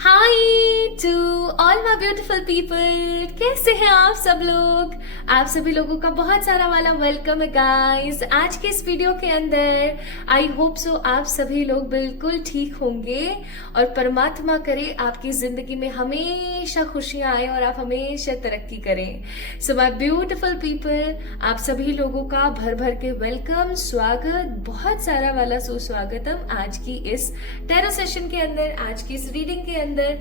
Hi to all my beautiful people, कैसे हैं आप सब लोग। आप सभी लोगों का बहुत सारा वाला वेलकम है गाइस। आज के इस वीडियो के अंदर आई होप सो आप सभी लोग बिल्कुल ठीक होंगे और परमात्मा करे आपकी जिंदगी में हमेशा खुशियां आए और आप हमेशा तरक्की करें। सो माय ब्यूटीफुल पीपल, आप सभी लोगों का भर भर के वेलकम, स्वागत, बहुत सारा वाला सुस्वागतम आज की इस टैरो सेशन के अंदर, आज की इस रीडिंग के अंदर।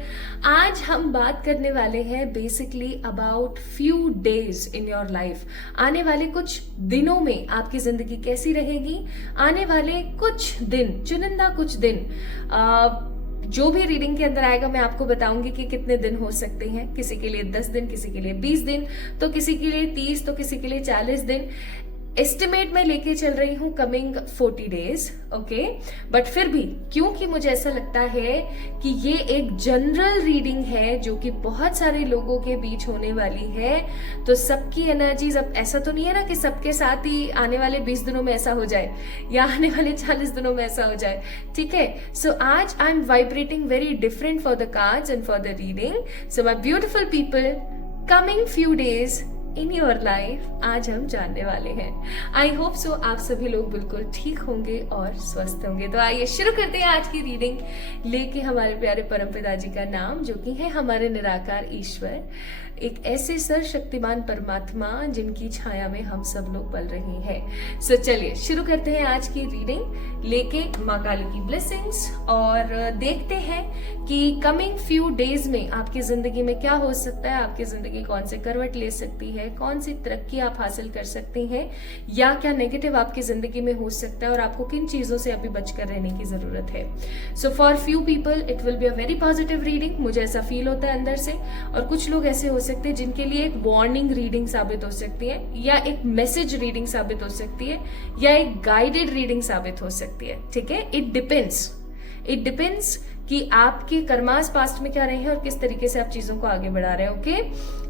आज हम बात करने वाले हैं basically about few days in your life. आने वाले कुछ दिनों में आपकी जिंदगी कैसी रहेगी, आने वाले कुछ दिन, चुनिंदा कुछ दिन, जो भी रीडिंग के अंदर आएगा मैं आपको बताऊंगी कि कितने दिन हो सकते हैं। किसी के लिए 10 दिन, किसी के लिए 20 दिन, तो किसी के लिए 30, तो किसी के लिए 40 दिन। एस्टिमेट में लेके चल रही हूँ कमिंग 40 डेज, ओके। बट फिर भी क्योंकि मुझे ऐसा लगता है कि ये एक जनरल रीडिंग है जो कि बहुत सारे लोगों के बीच होने वाली है, तो सबकी एनर्जीज, अब ऐसा तो नहीं है ना कि सबके साथ ही आने वाले 20 दिनों में ऐसा हो जाए या आने वाले 40 दिनों में ऐसा हो जाए, ठीक है। सो आज I am vibrating very different for the cards and for the reading. So my beautiful people, coming few days in your life आज हम जानने वाले हैं। आई होप सो आप सभी लोग बिल्कुल ठीक होंगे और स्वस्थ होंगे। तो आइए शुरू करते हैं आज की रीडिंग लेके हमारे प्यारे परमपिता जी का नाम, जो कि है हमारे निराकार ईश्वर, एक ऐसे सर्वशक्तिमान परमात्मा जिनकी छाया में हम सब लोग पल रहे हैं। सो चलिए शुरू करते हैं आज की रीडिंग लेके माँ काली की ब्लेसिंग्स, और देखते हैं कि कमिंग फ्यू डेज में आपकी जिंदगी में क्या हो सकता है, आपकी जिंदगी कौन से करवट ले सकती है, कौन सी तरक्की आप हासिल कर सकते हैं, या क्या नेगेटिव आपकी जिंदगी में हो सकता है और आपको किन चीजों से अभी बचकर रहने की जरूरत है। So for few people it will be a very positive reading, मुझे ऐसा फील होता है अंदर से। और कुछ लोग ऐसे हो सकते हैं जिनके लिए एक वार्निंग रीडिंग साबित हो सकती है, या एक मैसेज रीडिंग साबित हो सकती है, या एक गाइडेड रीडिंग साबित हो सकती है, ठीक है। इट डिपेंड्स कि आपके कर्मास पास्ट में क्या रहे हैं और किस तरीके से आप चीजों को आगे बढ़ा रहे हैं, ओके।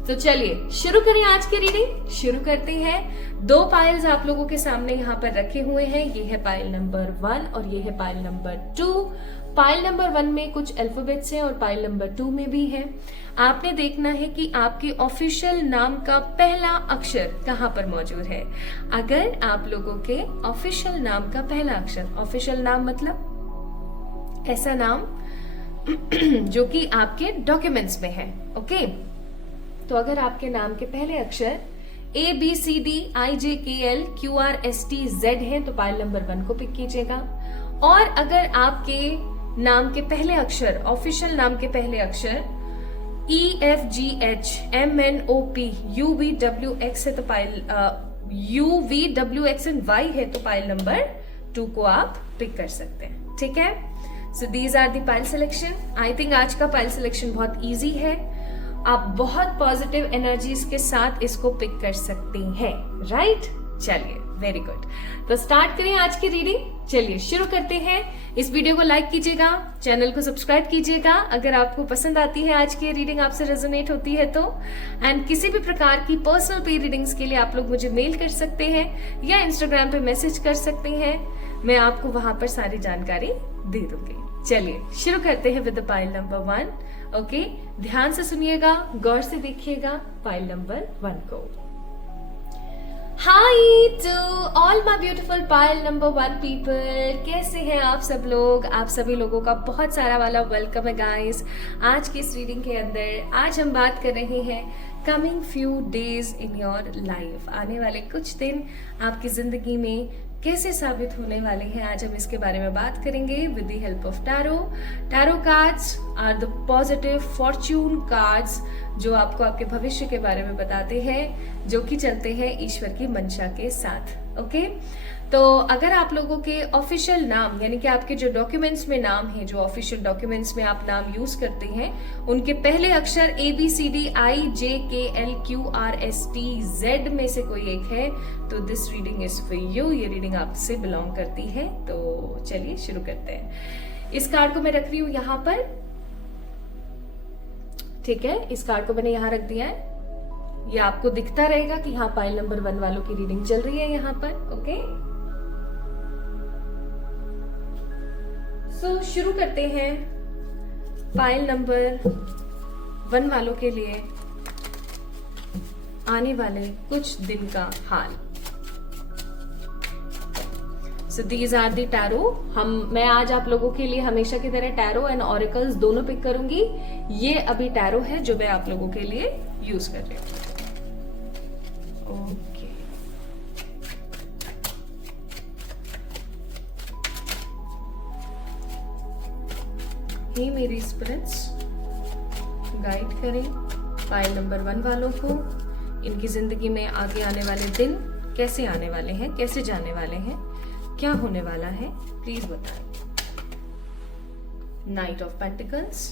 तो चलिए शुरू करें आज की रीडिंग। शुरू करते हैं। 2 पाइल्स आप लोगों के सामने यहाँ पर रखे हुए हैं। ये है पाइल नंबर 1 और ये है पाइल नंबर 2। पाइल नंबर 1 में कुछ अल्फाबेट्स हैं और पाइल नंबर 2 में भी है। आपने देखना है कि आपके ऑफिशियल नाम का पहला अक्षर कहाँ पर मौजूद है। अगर आप लोगों के ऑफिशियल नाम का पहला अक्षर, ऑफिशियल नाम मतलब ऐसा नाम जो कि आपके डॉक्यूमेंट्स में है, ओके। तो अगर आपके नाम के पहले अक्षर ABCDIJKLQRSTZ है तो पाइल नंबर 1 को पिक कीजिएगा। और अगर आपके नाम के पहले अक्षर, ऑफिशियल नाम के पहले अक्षर EFGHMNOPUVWX है तो पाइल UVWXY है तो पाइल नंबर 2 को आप पिक कर सकते हैं, ठीक है। So these are the pile selection. I think आज का पाइल सिलेक्शन बहुत इजी है, आप बहुत पॉजिटिव एनर्जीज के साथ इसको पिक कर सकते हैं, राइट। चलिए वेरी गुड, तो स्टार्ट करें आज की रीडिंग। चलिए शुरू करते हैं। इस वीडियो को लाइक कीजिएगा, चैनल को सब्सक्राइब कीजिएगा अगर आपको पसंद आती है आज की रीडिंग, आपसे रेजोनेट होती है तो। एंड किसी भी प्रकार की पर्सनल पे रीडिंग्स के लिए आप लोग मुझे मेल कर सकते हैं या इंस्टाग्राम पे मैसेज कर सकते हैं, मैं आपको वहां पर सारी जानकारी दे दूंगी। चलिए शुरू करते हैं with the pile number 1, okay. ध्यान से सुनिएगा, गौर से देखिएगा पाइल नंबर 1 को। Hi to all my beautiful pile number 1 people, कैसे हैं आप सब लोग। आप सभी लोगों का बहुत सारा वाला वेलकम है गाइस। आज की इस रीडिंग के अंदर आज हम बात कर रहे हैं coming few days in your life. आने वाले कुछ दिन आपकी जिंदगी में कैसे साबित होने वाले हैं, आज हम इसके बारे में बात करेंगे with the help of tarot. Tarot cards are the positive fortune cards जो आपको आपके भविष्य के बारे में बताते हैं, जो कि चलते हैं ईश्वर की मंशा के साथ, ओके। तो अगर आप लोगों के ऑफिशियल नाम, यानी कि आपके जो डॉक्यूमेंट्स में नाम है, जो ऑफिशियल डॉक्यूमेंट्स में आप नाम यूज करते हैं, उनके पहले अक्षर ABCDIJKLQRSTZ में से कोई एक है तो this reading is for you, ये रीडिंग आपसे बिलोंग करती है। तो चलिए शुरू करते हैं। इस कार्ड को मैं रख रही हूं यहाँ पर, ठीक है। इस कार्ड को मैंने यहाँ रख दिया है, ये आपको दिखता रहेगा कि हाँ पाइल नंबर 1 वालों की रीडिंग चल रही है यहाँ पर, ओके। सो शुरू करते हैं पाइल नंबर 1 वालों के लिए आने वाले कुछ दिन का हाल। So these are the tarot। मैं आज आप लोगों के लिए हमेशा की तरह टैरो एंड ऑरिकल्स दोनों पिक करूंगी। ये अभी टैरो है जो मैं आप लोगों के लिए यूज कर रही हूँ। ओके, ये मेरी स्पिरिट्स गाइड करें पाइल नंबर 1 वालों को, इनकी जिंदगी में आगे आने वाले दिन कैसे आने वाले हैं, कैसे जाने वाले हैं, क्या होने वाला है, प्लीज बताएं। Knight of pentacles,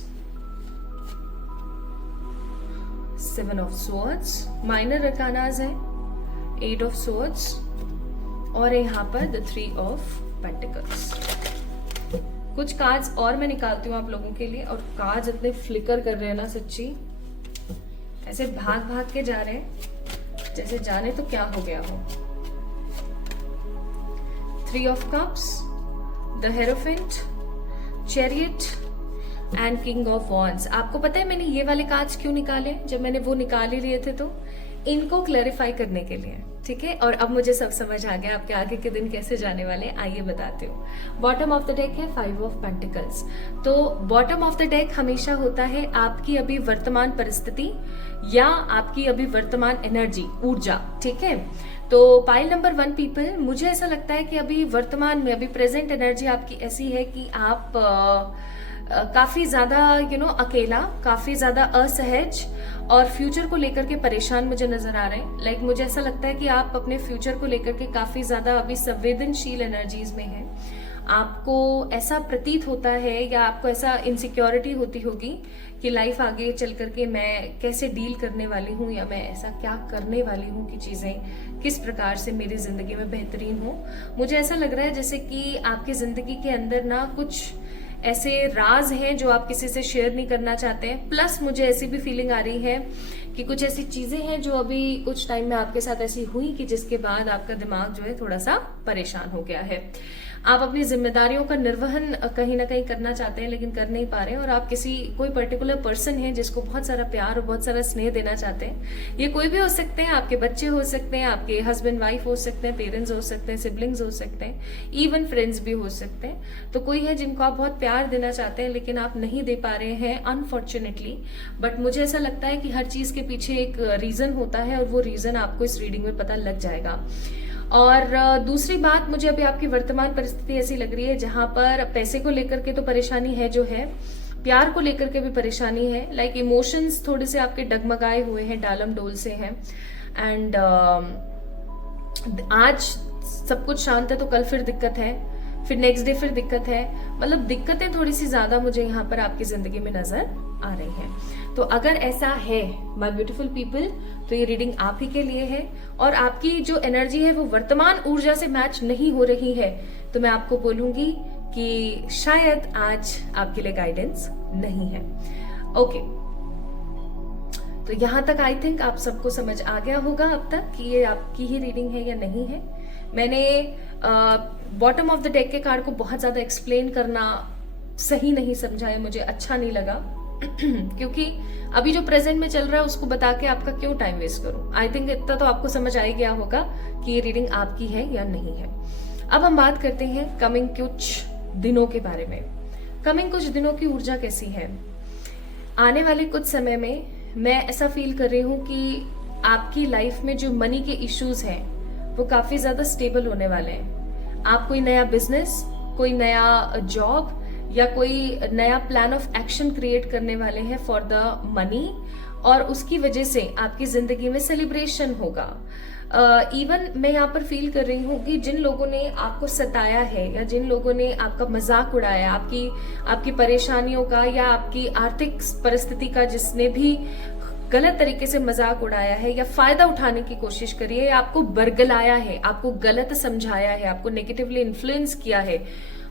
7 of swords, minor arcana है, 8 ऑफ स्वॉर्ड्स और यहाँ पर द 3 ऑफ पेंटिकल्स। कुछ कार्ड्स और मैं निकालती हूँ आप लोगों के लिए, और कार्ड्स इतने फ्लिकर कर रहे हैं ना सच्ची, ऐसे भाग भाग के जा रहे हैं जैसे जाने तो क्या हो गया हो। 3 of Cups, the Hierophant, Chariot and King of Wands। आपको पता है मैंने ये वाले कार्ड्स क्यों निकाले? जब मैंने वो निकाल ही लिए थे तो इनको क्लैरिफाई करने के लिए, ठीक है। और अब मुझे सब समझ आ गया आपके आगे के दिन कैसे जाने वाले हैं। आइए बताती हूँ। बॉटम ऑफ द डेक है 5 ऑफ पेंटिकल्स। तो बॉटम ऑफ द डेक हमेशा होता है आपकी अभी वर्तमान परिस्थिति या आपकी अभी वर्तमान एनर्जी, ऊर्जा, ठीक है। तो पाइल नंबर 1 पीपल, मुझे ऐसा लगता है कि अभी वर्तमान में, अभी प्रेजेंट एनर्जी आपकी ऐसी है कि आप काफी ज्यादा अकेला, काफी ज्यादा असहज और फ्यूचर को लेकर के परेशान मुझे नजर आ रहे हैं। लाइक मुझे ऐसा लगता है कि आप अपने फ्यूचर को लेकर के काफी ज्यादा अभी संवेदनशील एनर्जीज में हैं। आपको ऐसा प्रतीत होता है या आपको ऐसा इनसिक्योरिटी होती होगी कि लाइफ आगे चल करके मैं कैसे डील करने वाली हूँ या मैं ऐसा क्या करने वाली हूँ कि चीजें किस प्रकार से मेरी जिंदगी में बेहतरीन हो। मुझे ऐसा लग रहा है जैसे कि आपकी जिंदगी के अंदर ना कुछ ऐसे राज हैं जो आप किसी से शेयर नहीं करना चाहते हैं। प्लस मुझे ऐसी भी फीलिंग आ रही है कि कुछ ऐसी चीजें हैं जो अभी कुछ टाइम में आपके साथ ऐसी हुई कि जिसके बाद आपका दिमाग जो है थोड़ा सा परेशान हो गया है। आप अपनी जिम्मेदारियों का निर्वहन कहीं ना कहीं करना चाहते हैं लेकिन कर नहीं पा रहे हैं, और आप कोई पर्टिकुलर पर्सन है जिसको बहुत सारा प्यार और बहुत सारा स्नेह देना चाहते हैं। ये कोई भी हो सकते हैं, आपके बच्चे हो सकते हैं, आपके हस्बैंड वाइफ हो सकते हैं, पेरेंट्स हो सकते हैं, सिबलिंग्स हो सकते हैं, इवन फ्रेंड्स भी हो सकते हैं। तो कोई है जिनको आप बहुत प्यार देना चाहते हैं लेकिन आप नहीं दे पा रहे हैं अनफॉर्चुनेटली। बट मुझे ऐसा लगता है कि हर चीज के पीछे एक रीजन होता है और वो रीजन आपको इस रीडिंग में पता लग जाएगा। और दूसरी बात, मुझे अभी आपकी वर्तमान परिस्थिति ऐसी लग रही है जहां पर पैसे को लेकर के तो परेशानी है जो है, प्यार को लेकर के भी परेशानी है। लाइक इमोशंस थोड़े से आपके डगमगाए हुए हैं, डालम डोल से हैं। एंड आज सब कुछ शांत है तो कल फिर दिक्कत है, फिर नेक्स्ट डे फिर दिक्कत है। मतलब दिक्कतें थोड़ी सी ज्यादा मुझे यहाँ पर आपकी जिंदगी में नजर आ रही हैं। तो अगर ऐसा है माय ब्यूटीफुल पीपल, तो ये रीडिंग आप ही के लिए है। और आपकी जो एनर्जी है वो वर्तमान ऊर्जा से मैच नहीं हो रही है तो मैं आपको बोलूंगी कि शायद आज आपके लिए गाइडेंस नहीं है। ओके, तो यहां तक आई थिंक आप सबको समझ आ गया होगा अब तक कि ये आपकी ही रीडिंग है या नहीं है। मैंने बॉटम ऑफ द डेक के कार्ड को बहुत ज्यादा एक्सप्लेन करना सही नहीं समझा है, मुझे अच्छा नहीं लगा क्योंकि अभी जो प्रेजेंट में चल रहा है उसको बता के आपका क्यों टाइम वेस्ट करूं। आई थिंक इतना तो आपको समझ आ ही गया होगा कि ये रीडिंग आपकी है या नहीं है। अब हम बात करते हैं कमिंग कुछ दिनों के बारे में। कमिंग कुछ दिनों की ऊर्जा कैसी है? आने वाले कुछ समय में मैं ऐसा फील कर रही हूँ कि आपकी लाइफ में जो मनी के इश्यूज हैं वो काफी ज्यादा स्टेबल होने वाले हैं। आप कोई नया बिजनेस, कोई नया जॉब या कोई नया प्लान ऑफ एक्शन क्रिएट करने वाले हैं फॉर द मनी, और उसकी वजह से आपकी जिंदगी में सेलिब्रेशन होगा। इवन मैं यहाँ पर फील कर रही हूँ कि जिन लोगों ने आपको सताया है या जिन लोगों ने आपका मजाक उड़ाया, आपकी परेशानियों का या आपकी आर्थिक परिस्थिति का, जिसने भी गलत तरीके से मजाक उड़ाया है या फायदा उठाने की कोशिश करी है या आपको बरगलाया है, आपको गलत समझाया है, आपको नेगेटिवली इन्फ्लुएंस किया है,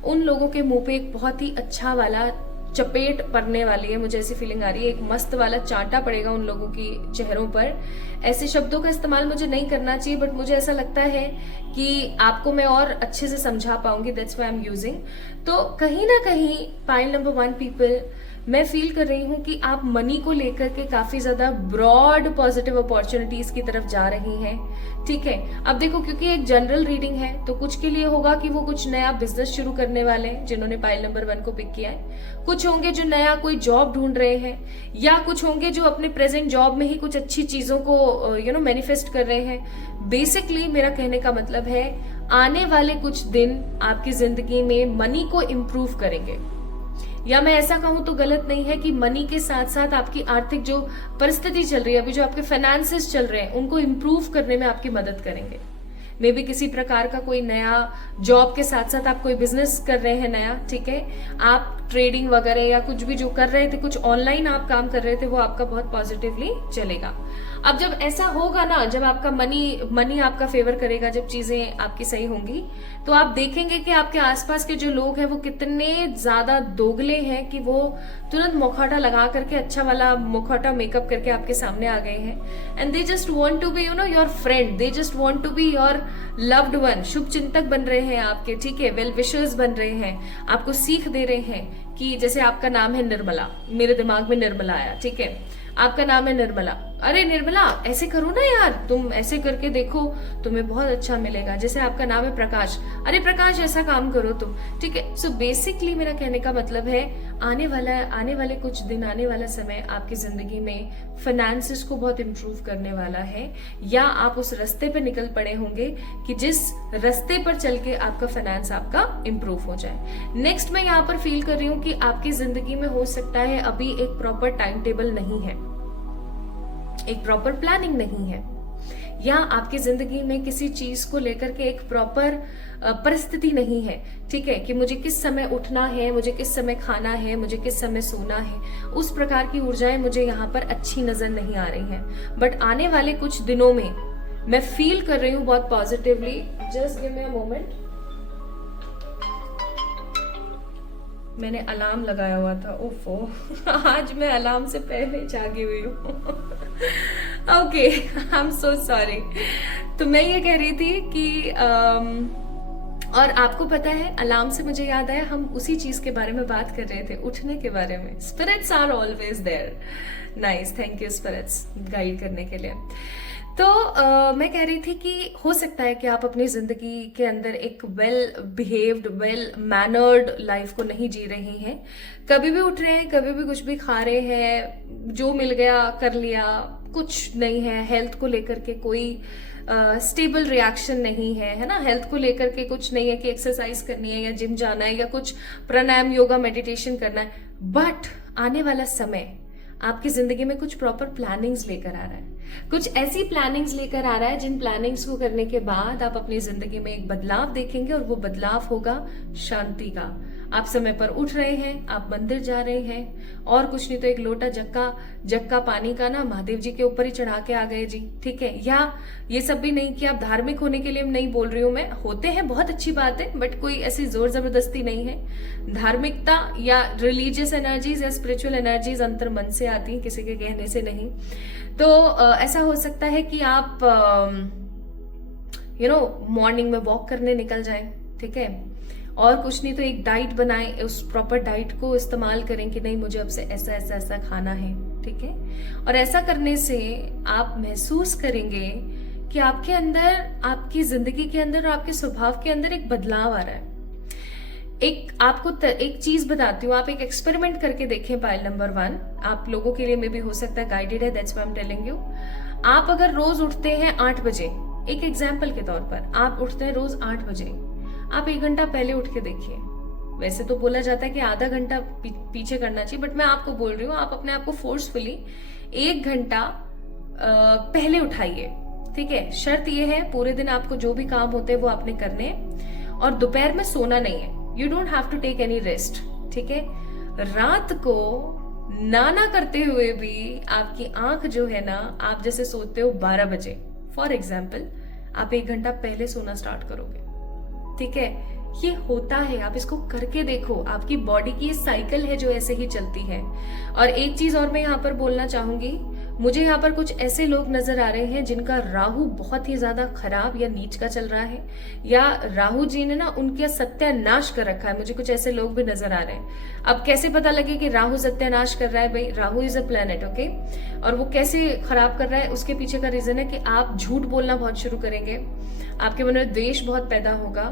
उन लोगों के मुंह पे एक बहुत ही अच्छा वाला चपेट पड़ने वाली है। मुझे ऐसी फीलिंग आ रही है, एक मस्त वाला चांटा पड़ेगा उन लोगों की चेहरों पर। ऐसे शब्दों का इस्तेमाल मुझे नहीं करना चाहिए बट मुझे ऐसा लगता है कि आपको मैं और अच्छे से समझा पाऊंगी, that's why I am using. तो कहीं ना कहीं पाइल नंबर 1 पीपल, मैं फील कर रही हूँ कि आप मनी को लेकर के काफी ज्यादा ब्रॉड पॉजिटिव अपॉर्चुनिटीज की तरफ जा रही हैं। ठीक है, अब देखो क्योंकि एक जनरल रीडिंग है तो कुछ के लिए होगा कि वो कुछ नया बिजनेस शुरू करने वाले हैं जिन्होंने पाइल नंबर 1 को पिक किया है, कुछ होंगे जो नया कोई जॉब ढूंढ रहे हैं, या कुछ होंगे जो अपने प्रेजेंट जॉब में ही कुछ अच्छी चीजों को मैनिफेस्ट कर रहे हैं। बेसिकली मेरा कहने का मतलब है आने वाले कुछ दिन आपकी जिंदगी में मनी को इम्प्रूव करेंगे, या मैं ऐसा कहूं तो गलत नहीं है कि मनी के साथ साथ आपकी आर्थिक जो परिस्थिति चल रही है, अभी जो आपके फाइनेंसेस चल रहे हैं, उनको इम्प्रूव करने में आपकी मदद करेंगे। मे बी किसी प्रकार का कोई नया जॉब के साथ साथ आप कोई बिजनेस कर रहे हैं नया, ठीक है, आप ट्रेडिंग वगैरह या कुछ भी जो कर रहे थे, कुछ ऑनलाइन आप काम कर रहे थे, वो आपका बहुत पॉजिटिवली चलेगा। अब जब ऐसा होगा ना, जब आपका मनी आपका फेवर करेगा, जब चीजें आपकी सही होंगी, तो आप देखेंगे कि आपके आसपास के जो लोग हैं वो कितने ज्यादा दोगले हैं कि वो तुरंत मुखौटा लगा करके, अच्छा वाला मुखौटा मेकअप करके आपके सामने आ गए हैं, and they just want to be your friend, they just want to be your loved one. शुभ चिंतक बन रहे हैं आपके, ठीक है, वेल विशर्स बन रहे हैं, आपको सीख दे रहे हैं कि जैसे आपका नाम है निर्मला, मेरे दिमाग में निर्मला आया, ठीक है, आपका नाम है निर्मला, अरे निर्मला ऐसे करो ना यार, तुम ऐसे करके देखो तुम्हें बहुत अच्छा मिलेगा। जैसे आपका नाम है प्रकाश, अरे प्रकाश ऐसा काम करो तुम, ठीक है। सो बेसिकली मेरा कहने का मतलब है आने वाले कुछ दिन, आने वाला समय आपकी जिंदगी में फाइनेंसेस को बहुत इम्प्रूव करने वाला है, या आप उस रास्ते पे निकल पड़े होंगे कि जिस रास्ते पर चल के आपका फाइनेंस आपका इम्प्रूव हो जाए। नेक्स्ट मैं यहाँ पर फील कर रही हूँ कि आपकी जिंदगी में हो सकता है अभी एक प्रॉपर टाइम टेबल नहीं है, एक प्रॉपर प्लानिंग नहीं है, या आपकी जिंदगी में किसी चीज को लेकर के एक प्रॉपर परिस्थिति नहीं है, ठीक है, कि मुझे किस समय उठना है, मुझे किस समय खाना है, मुझे किस समय सोना है, उस प्रकार की ऊर्जाएं मुझे यहाँ पर अच्छी नजर नहीं आ रही हैं। बट आने वाले कुछ दिनों में मैं फील कर रही हूँ बहुत positively. Just give me a moment, मैंने अलार्म लगाया हुआ था, ओफो आज मैं अलार्म से पहले जागी हुई हूँ okay, I am so sorry. तो मैं ये कह रही थी कि और आपको पता है अलार्म से मुझे याद आया, हम उसी चीज के बारे में बात कर रहे थे, उठने के बारे में। Spirits are always there. Nice, thank you spirits guide करने के लिए। तो मैं कह रही थी कि हो सकता है कि आप अपनी जिंदगी के अंदर एक well behaved, well mannered life को नहीं जी रही हैं। कभी भी उठ रहे हैं, कभी भी कुछ भी खा रहे हैं, जो मिल गया कर लिया, कुछ नहीं है। हेल्थ को लेकर के कोई स्टेबल रिएक्शन नहीं है ना, हेल्थ को लेकर के कुछ नहीं है कि एक्सरसाइज करनी है या जिम जाना है या कुछ प्राणायाम, योगा, मेडिटेशन करना है। बट आने वाला समय आपकी जिंदगी में कुछ प्रॉपर प्लानिंग्स लेकर आ रहा है, कुछ ऐसी प्लानिंग्स लेकर आ रहा है जिन प्लानिंग्स को करने के बाद आप अपनी जिंदगी में एक बदलाव देखेंगे, और वो बदलाव होगा शांति का। आप समय पर उठ रहे हैं, आप मंदिर जा रहे हैं, और कुछ नहीं तो एक लोटा जक्का पानी का ना महादेव जी के ऊपर ही चढ़ा के आ गए जी, ठीक है। या ये सब भी नहीं कि आप धार्मिक होने के लिए नहीं बोल रही हूं मैं, होते हैं बहुत अच्छी बात है, बट कोई ऐसी जोर जबरदस्ती नहीं है। धार्मिकता या रिलीजियस एनर्जीज या स्पिरिचुअल एनर्जीज अंतर मन से आती है, किसी के कहने से नहीं। तो ऐसा हो सकता है कि आप मॉर्निंग में वॉक करने निकल जाएं, ठीक है, और कुछ नहीं तो एक डाइट बनाएं, उस प्रॉपर डाइट को इस्तेमाल करें कि नहीं मुझे अब से ऐसा ऐसा ऐसा खाना है, ठीक है। और ऐसा करने से आप महसूस करेंगे कि आपके अंदर, आपकी जिंदगी के अंदर और आपके स्वभाव के अंदर एक बदलाव आ रहा है। आपको एक चीज बताती हूँ, आप एक एक्सपेरिमेंट करके देखें। पाइल नंबर 1 आप लोगों के लिए मे भी हो सकता है गाइडेड है, that's why I am telling you. आप अगर रोज उठते हैं 8 बजे, एक एग्जाम्पल के तौर पर आप उठते हैं रोज 8 बजे, आप 1 घंटा पहले उठ के देखिए। वैसे तो बोला जाता है कि आधा घंटा पीछे करना चाहिए, बट मैं आपको बोल रही हूँ आप अपने आप को फोर्सफुली 1 घंटा पहले उठाइए, ठीक है। शर्त ये है पूरे दिन आपको जो भी काम होते हैं वो आपने करने हैं, और दोपहर में सोना नहीं है। You don't have to take any rest, ठीक है। रात को नाना करते हुए भी आपकी आंख जो है ना, आप जैसे सोते हो 12 बजे फॉर एग्जाम्पल, आप 1 घंटा पहले सोना स्टार्ट करोगे, ठीक है। ये होता है, आप इसको करके देखो। आपकी बॉडी की ये साइकिल है जो ऐसे ही चलती है। और एक चीज और मैं यहाँ पर बोलना चाहूंगी, मुझे यहाँ पर कुछ ऐसे लोग नजर आ रहे हैं जिनका राहु बहुत ही ज्यादा खराब या नीच का चल रहा है, या राहु जी ने ना उनका सत्यानाश कर रखा है। मुझे कुछ ऐसे लोग भी नजर आ रहे हैं। अब कैसे पता लगे कि राहु सत्यानाश कर रहा है? भाई Rahu is a planet, okay, और वो कैसे खराब कर रहा है उसके पीछे का रीजन है कि आप झूठ बोलना बहुत शुरू करेंगे, आपके मन में द्वेष बहुत पैदा होगा,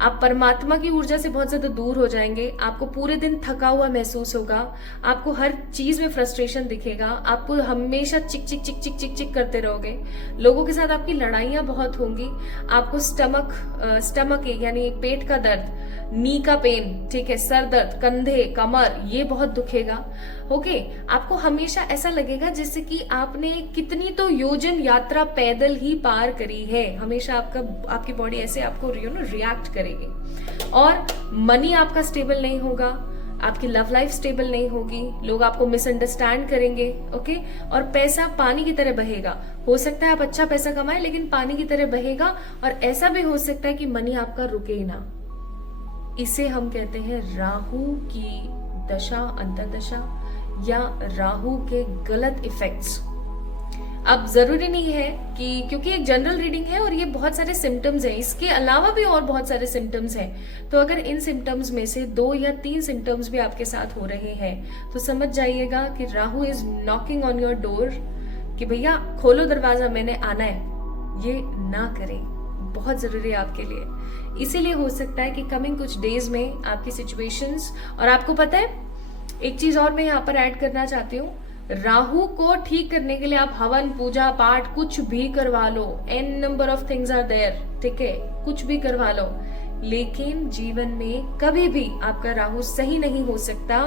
आप परमात्मा की ऊर्जा से बहुत ज्यादा दूर हो जाएंगे, आपको पूरे दिन थका हुआ महसूस होगा, आपको हर चीज में फ्रस्ट्रेशन दिखेगा, आपको हमेशा चिक चिक चिक चिक चिक चिक करते रहोगे, लोगों के साथ आपकी लड़ाइयां बहुत होंगी, आपको स्टमक यानी पेट का दर्द, नी का पेन, ठीक है, सर दर्द, कंधे, कमर, ये बहुत दुखेगा, ओके। आपको हमेशा ऐसा लगेगा जैसे कि आपने कितनी तो योजन यात्रा पैदल ही पार करी है। हमेशा आपकी बॉडी ऐसे आपको रिएक्ट करेगी। और मनी आपका स्टेबल नहीं होगा, आपकी लव लाइफ स्टेबल नहीं होगी, लोग आपको मिसअंडरस्टैंड करेंगे, ओके। और पैसा पानी की तरह बहेगा। हो सकता है आप अच्छा पैसा कमाए लेकिन पानी की तरह बहेगा, और ऐसा भी हो सकता है कि मनी आपका रुके ही ना। इसे हम कहते हैं राहु की दशा, अंतर्दशा, या राहु के गलत इफेक्ट्स। अब जरूरी नहीं है कि, क्योंकि एक जनरल रीडिंग है और ये बहुत सारे सिम्टम्स हैं, इसके अलावा भी और बहुत सारे सिम्टम्स हैं। तो अगर इन सिम्टम्स में से 2 या 3 सिम्टम्स भी आपके साथ हो रहे हैं तो समझ जाइएगा कि Rahu is knocking on your door, कि भैया खोलो दरवाजा, मैंने आना है। ये ना करें, बहुत जरूरी है आपके लिए। इसीलिए हो सकता है कि कमिंग कुछ डेज में आपकी सिचुएशंस, और आपको पता है एक चीज और मैं यहाँ पर ऐड करना चाहती हूँ, राहु को ठीक करने के लिए आप हवन, पूजा पाठ कुछ भी करवा लो, n number of things are there, ठीक है, कुछ भी करवा लो, लेकिन जीवन में कभी भी आपका राहु सही नहीं हो सकता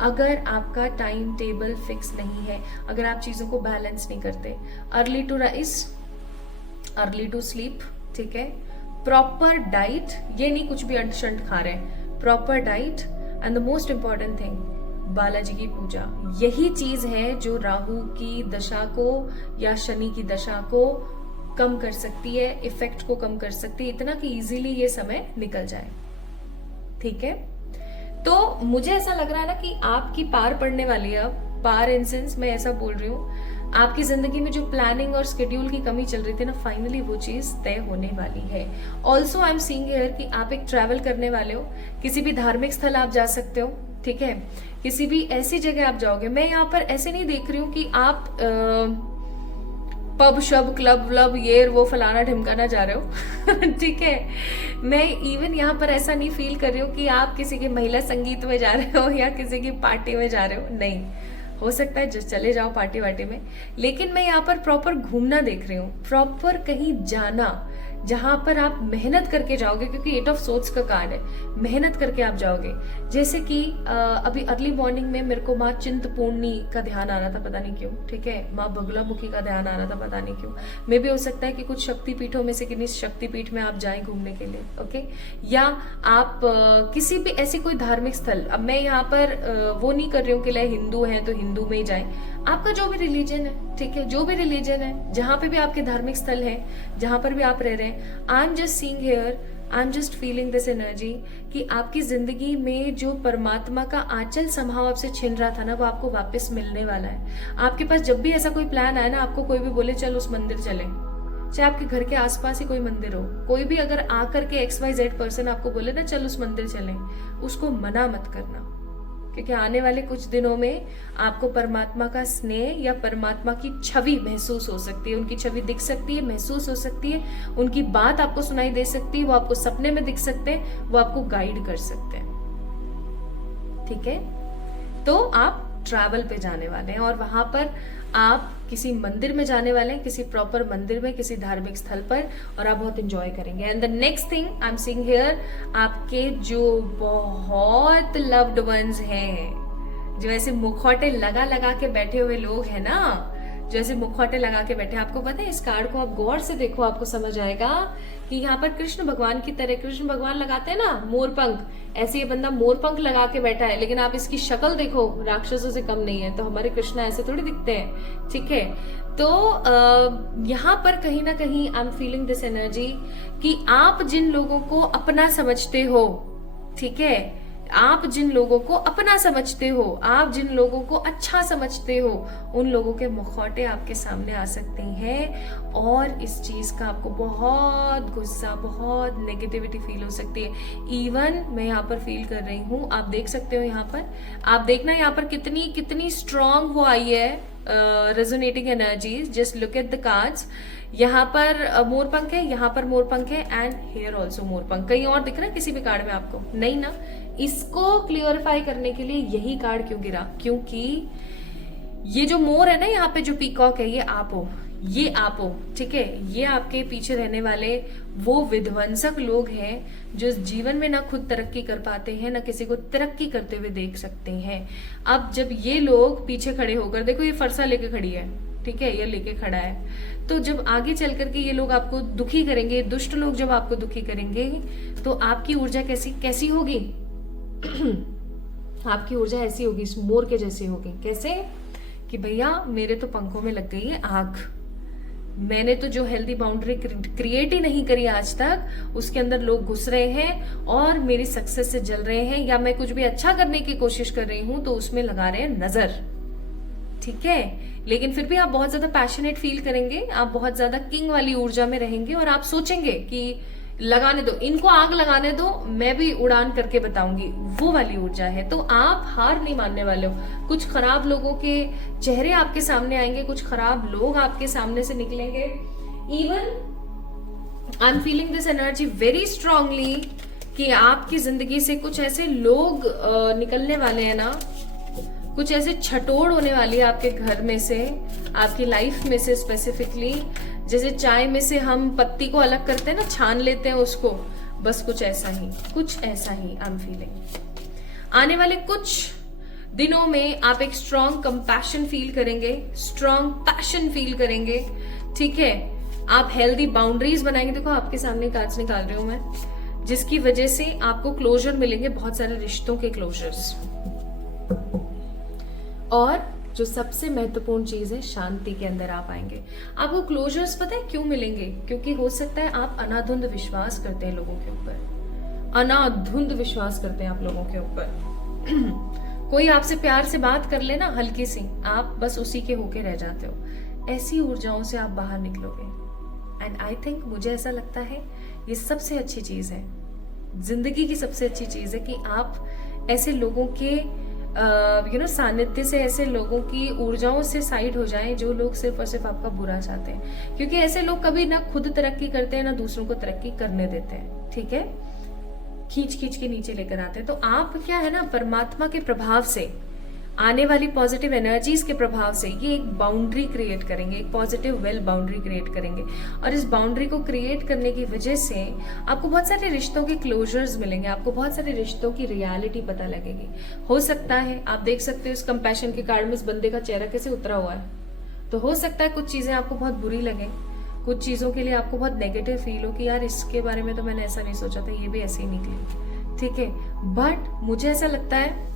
अगर आपका टाइम टेबल फिक्स नहीं है, अगर आप चीजों को बैलेंस नहीं करते। Early to rise, early to sleep, ठीक है, प्रॉपर डाइट, ये नहीं कुछ भी अंट शंट खा रहे हैं, proper diet, and the most important thing Balaji की पूजा। यही चीज है जो राहु की दशा को या शनि की दशा को कम कर सकती है, इफेक्ट को कम कर सकती है, इतना कि इजीली ये समय निकल जाए, ठीक है। तो मुझे ऐसा लग रहा है ना कि आपकी पार पड़ने वाली है। अब पार इन सेंस मैं ऐसा बोल रही हूँ, आपकी जिंदगी में जो प्लानिंग और शेड्यूल की कमी चल रही थी ना, फाइनली वो चीज तय होने वाली है। Also I am seeing here कि आप एक ट्रैवल करने वाले हो, किसी भी धार्मिक स्थल आप जा सकते हो, ठीक है, किसी भी ऐसी जगह आप जाओगे। मैं यहाँ पर ऐसे नहीं देख रही हूँ कि आप पब शब क्लब व्लब ये वो फलाना ढिमकाना जा रहे हो ठीक है। मैं इवन यहाँ पर ऐसा नहीं फील कर रही हूँ कि आप किसी के महिला संगीत में जा रहे हो या किसी की पार्टी में जा रहे हो, नहीं। हो सकता है चले जाओ पार्टी वार्टी में, लेकिन मैं यहाँ पर प्रॉपर घूमना देख रही हूँ, प्रॉपर कहीं जाना जहां पर आप मेहनत करके जाओगे, क्योंकि 8 ऑफ सोर्ड्स का कार्ड है, मेहनत करके आप जाओगे। जैसे कि अभी अर्ली मॉर्निंग में मेरे को माँ चिंतपूर्णी का ध्यान आ रहा था, पता नहीं क्यों, ठीक है, माँ बगलामुखी का ध्यान आ रहा था, पता नहीं क्यों। मे भी हो सकता है कि कुछ शक्तिपीठों में से किन्हीं शक्तिपीठ में आप जाएं घूमने के लिए, ओके, या आप किसी भी ऐसी कोई धार्मिक स्थल। अब मैं यहाँ पर वो नहीं कर रही हूँ कि हिंदू है तो हिंदू में ही जाए, आपका जो भी रिलीजन है, ठीक है, जो भी रिलीजन है, जहां पे भी आपके धार्मिक स्थल है, जहां पर भी आप रह रहे हैं, I am just seeing here, I am just feeling this energy कि आपकी जिंदगी में जो परमात्मा का आंचल संभाव आपसे छिन रहा था ना, वो आपको वापस मिलने वाला है। आपके पास जब भी ऐसा कोई प्लान आए ना, आपको कोई भी बोले चल उस मंदिर चले, चाहे आपके घर के आसपास ही कोई मंदिर हो, कोई भी अगर आकर के XYZ पर्सन आपको बोले ना चल उस मंदिर चलें, उसको मना मत करना, क्योंकि आने वाले कुछ दिनों में आपको परमात्मा का स्नेह या परमात्मा की छवि महसूस हो सकती है, उनकी छवि दिख सकती है, महसूस हो सकती है, उनकी बात आपको सुनाई दे सकती है, वो आपको सपने में दिख सकते हैं, वो आपको गाइड कर सकते हैं, ठीक है। तो आप ट्रैवल पे जाने वाले हैं और वहां पर आप किसी मंदिर में जाने वाले हैं, किसी प्रॉपर मंदिर में, किसी धार्मिक स्थल पर, और आप बहुत एंजॉय करेंगे। And the next thing I am seeing here, आपके जो बहुत लव्ड वंस हैं, जो ऐसे मुखौटे लगा लगा के बैठे हुए लोग हैं ना, जो ऐसे मुखौटे लगा के बैठे, आपको पता है इस कार्ड को आप गौर से देखो, आपको समझ आएगा कि यहाँ पर कृष्ण भगवान की तरह, कृष्ण भगवान लगाते हैं ना मोरपंख, ऐसे ये बंदा मोरपंख लगा के बैठा है, लेकिन आप इसकी शक्ल देखो राक्षसों से कम नहीं है। तो हमारे कृष्णा ऐसे थोड़ी दिखते हैं, ठीक है। तो यहाँ पर कहीं ना कहीं I am feeling this energy कि आप जिन लोगों को अपना समझते हो, ठीक है, आप जिन लोगों को अपना समझते हो, आप जिन लोगों को अच्छा समझते हो, उन लोगों के मुखौटे आपके सामने आ सकते हैं और इस चीज का आपको बहुत गुस्सा, बहुत नेगेटिविटी फील हो सकती है। इवन मैं यहाँ पर फील कर रही हूँ, आप देख सकते हो यहाँ पर, आप देखना यहाँ पर कितनी कितनी स्ट्रांग वो आई है resonating energies. Just look at the cards. यहाँ पर मोरपंख है, यहाँ पर मोरपंख है एंड हेयर ऑल्सो मोरपंख। कहीं और दिख रहा है किसी भी कार्ड में आपको? नहीं ना। इसको क्लियरिफाई करने के लिए यही कार्ड क्यों गिरा? क्योंकि ये जो मोर है ना, यहाँ पे जो पीकॉक है, ये आप हो, ये आप हो, ठीक है। ये आपके पीछे रहने वाले वो विध्वंसक लोग हैं जो इस जीवन में ना खुद तरक्की कर पाते हैं, ना किसी को तरक्की करते हुए देख सकते हैं। अब जब ये लोग पीछे खड़े होकर, देखो ये फरसा लेके खड़ी है, ठीक है, ये लेके खड़ा है, तो जब आगे चल करके ये लोग आपको दुखी करेंगे, दुष्ट लोग जब आपको दुखी करेंगे, तो आपकी ऊर्जा कैसी होगी? आपकी ऊर्जा ऐसी होगी, इस मोर के जैसी होगी। कैसे? कि भैया मेरे तो पंखों में लग गई है आग, मैंने तो जो हेल्दी बाउंड्री क्रिएट ही नहीं करी आज तक, उसके अंदर लोग घुस रहे हैं और मेरी सक्सेस से जल रहे हैं, या मैं कुछ भी अच्छा करने की कोशिश कर रही हूं तो उसमें लगा रहे हैं नजर, ठीक है। लेकिन फिर भी आप बहुत ज्यादा पैशनेट फील करेंगे, आप बहुत ज्यादा किंग वाली ऊर्जा में रहेंगे और आप सोचेंगे कि लगाने दो इनको, आग लगाने दो, मैं भी उड़ान करके बताऊंगी, वो वाली ऊर्जा है। तो आप हार नहीं मानने वाले हो। कुछ खराब लोगों के चेहरे आपके सामने आएंगे, कुछ खराब लोग आपके सामने से निकलेंगे। Even I am feeling this energy very strongly कि आपकी जिंदगी से कुछ ऐसे लोग निकलने वाले हैं ना, कुछ ऐसे छटोड़ होने वाली है आपके घर में से, आपकी लाइफ में से स्पेसिफिकली। जैसे चाय में से हम पत्ती को अलग करते हैं ना, छान लेते हैं उसको, बस कुछ ऐसा ही आई एम फीलिंग। आने वाले कुछ दिनों में आप एक स्ट्रॉन्ग कंपैशन फील करेंगे, स्ट्रॉन्ग पैशन फील करेंगे, ठीक है। आप हेल्दी बाउंड्रीज बनाएंगे। देखो आपके सामने कार्ड्स निकाल रही हूं मैं, जिसकी वजह से आपको क्लोजर मिलेंगे, बहुत सारे रिश्तों के क्लोजर्स। और जो सबसे महत्वपूर्ण चीज है, शांति के अंदर आप आएंगे। आपको क्लोजर्स पता है क्यों मिलेंगे? क्योंकि हो सकता है आप अनाधुंध विश्वास करते हैं लोगों के ऊपर, अनाधुंध विश्वास करते हैं आप लोगों के ऊपर। कोई आपसे प्यार से बात कर लेना हल्की सी, आप बस उसी के होके रह जाते हो। ऐसी ऊर्जाओं से आप बाहर निकलोगे। एंड आई थिंक, मुझे ऐसा लगता है ये सबसे अच्छी चीज है, जिंदगी की सबसे अच्छी चीज है कि आप ऐसे लोगों के सानिध्य से, ऐसे लोगों की ऊर्जाओं से साइड हो जाएं जो लोग सिर्फ और सिर्फ आपका बुरा चाहते हैं। क्योंकि ऐसे लोग कभी ना खुद तरक्की करते हैं, ना दूसरों को तरक्की करने देते हैं, ठीक है। खींच खींच के नीचे लेकर आते हैं। तो आप क्या है ना, परमात्मा के प्रभाव से, आने वाली पॉजिटिव एनर्जीज के प्रभाव से ये एक बाउंड्री क्रिएट करेंगे, एक पॉजिटिव वेल बाउंड्री क्रिएट करेंगे। और इस बाउंड्री को क्रिएट करने की वजह से आपको बहुत सारे रिश्तों के क्लोजर्स मिलेंगे, आपको बहुत सारे रिश्तों की रियलिटी पता लगेगी। हो सकता है आप देख सकते हो इस कंपैशन के कार्ड में इस बंदे का चेहरा कैसे उतरा हुआ है, तो हो सकता है कुछ चीजें आपको बहुत बुरी लगे, कुछ चीजों के लिए आपको बहुत नेगेटिव फील हो कि यार इसके बारे में तो मैंने ऐसा नहीं सोचा था, ये भी ऐसे ही निकली, ठीक है। बट मुझे ऐसा लगता है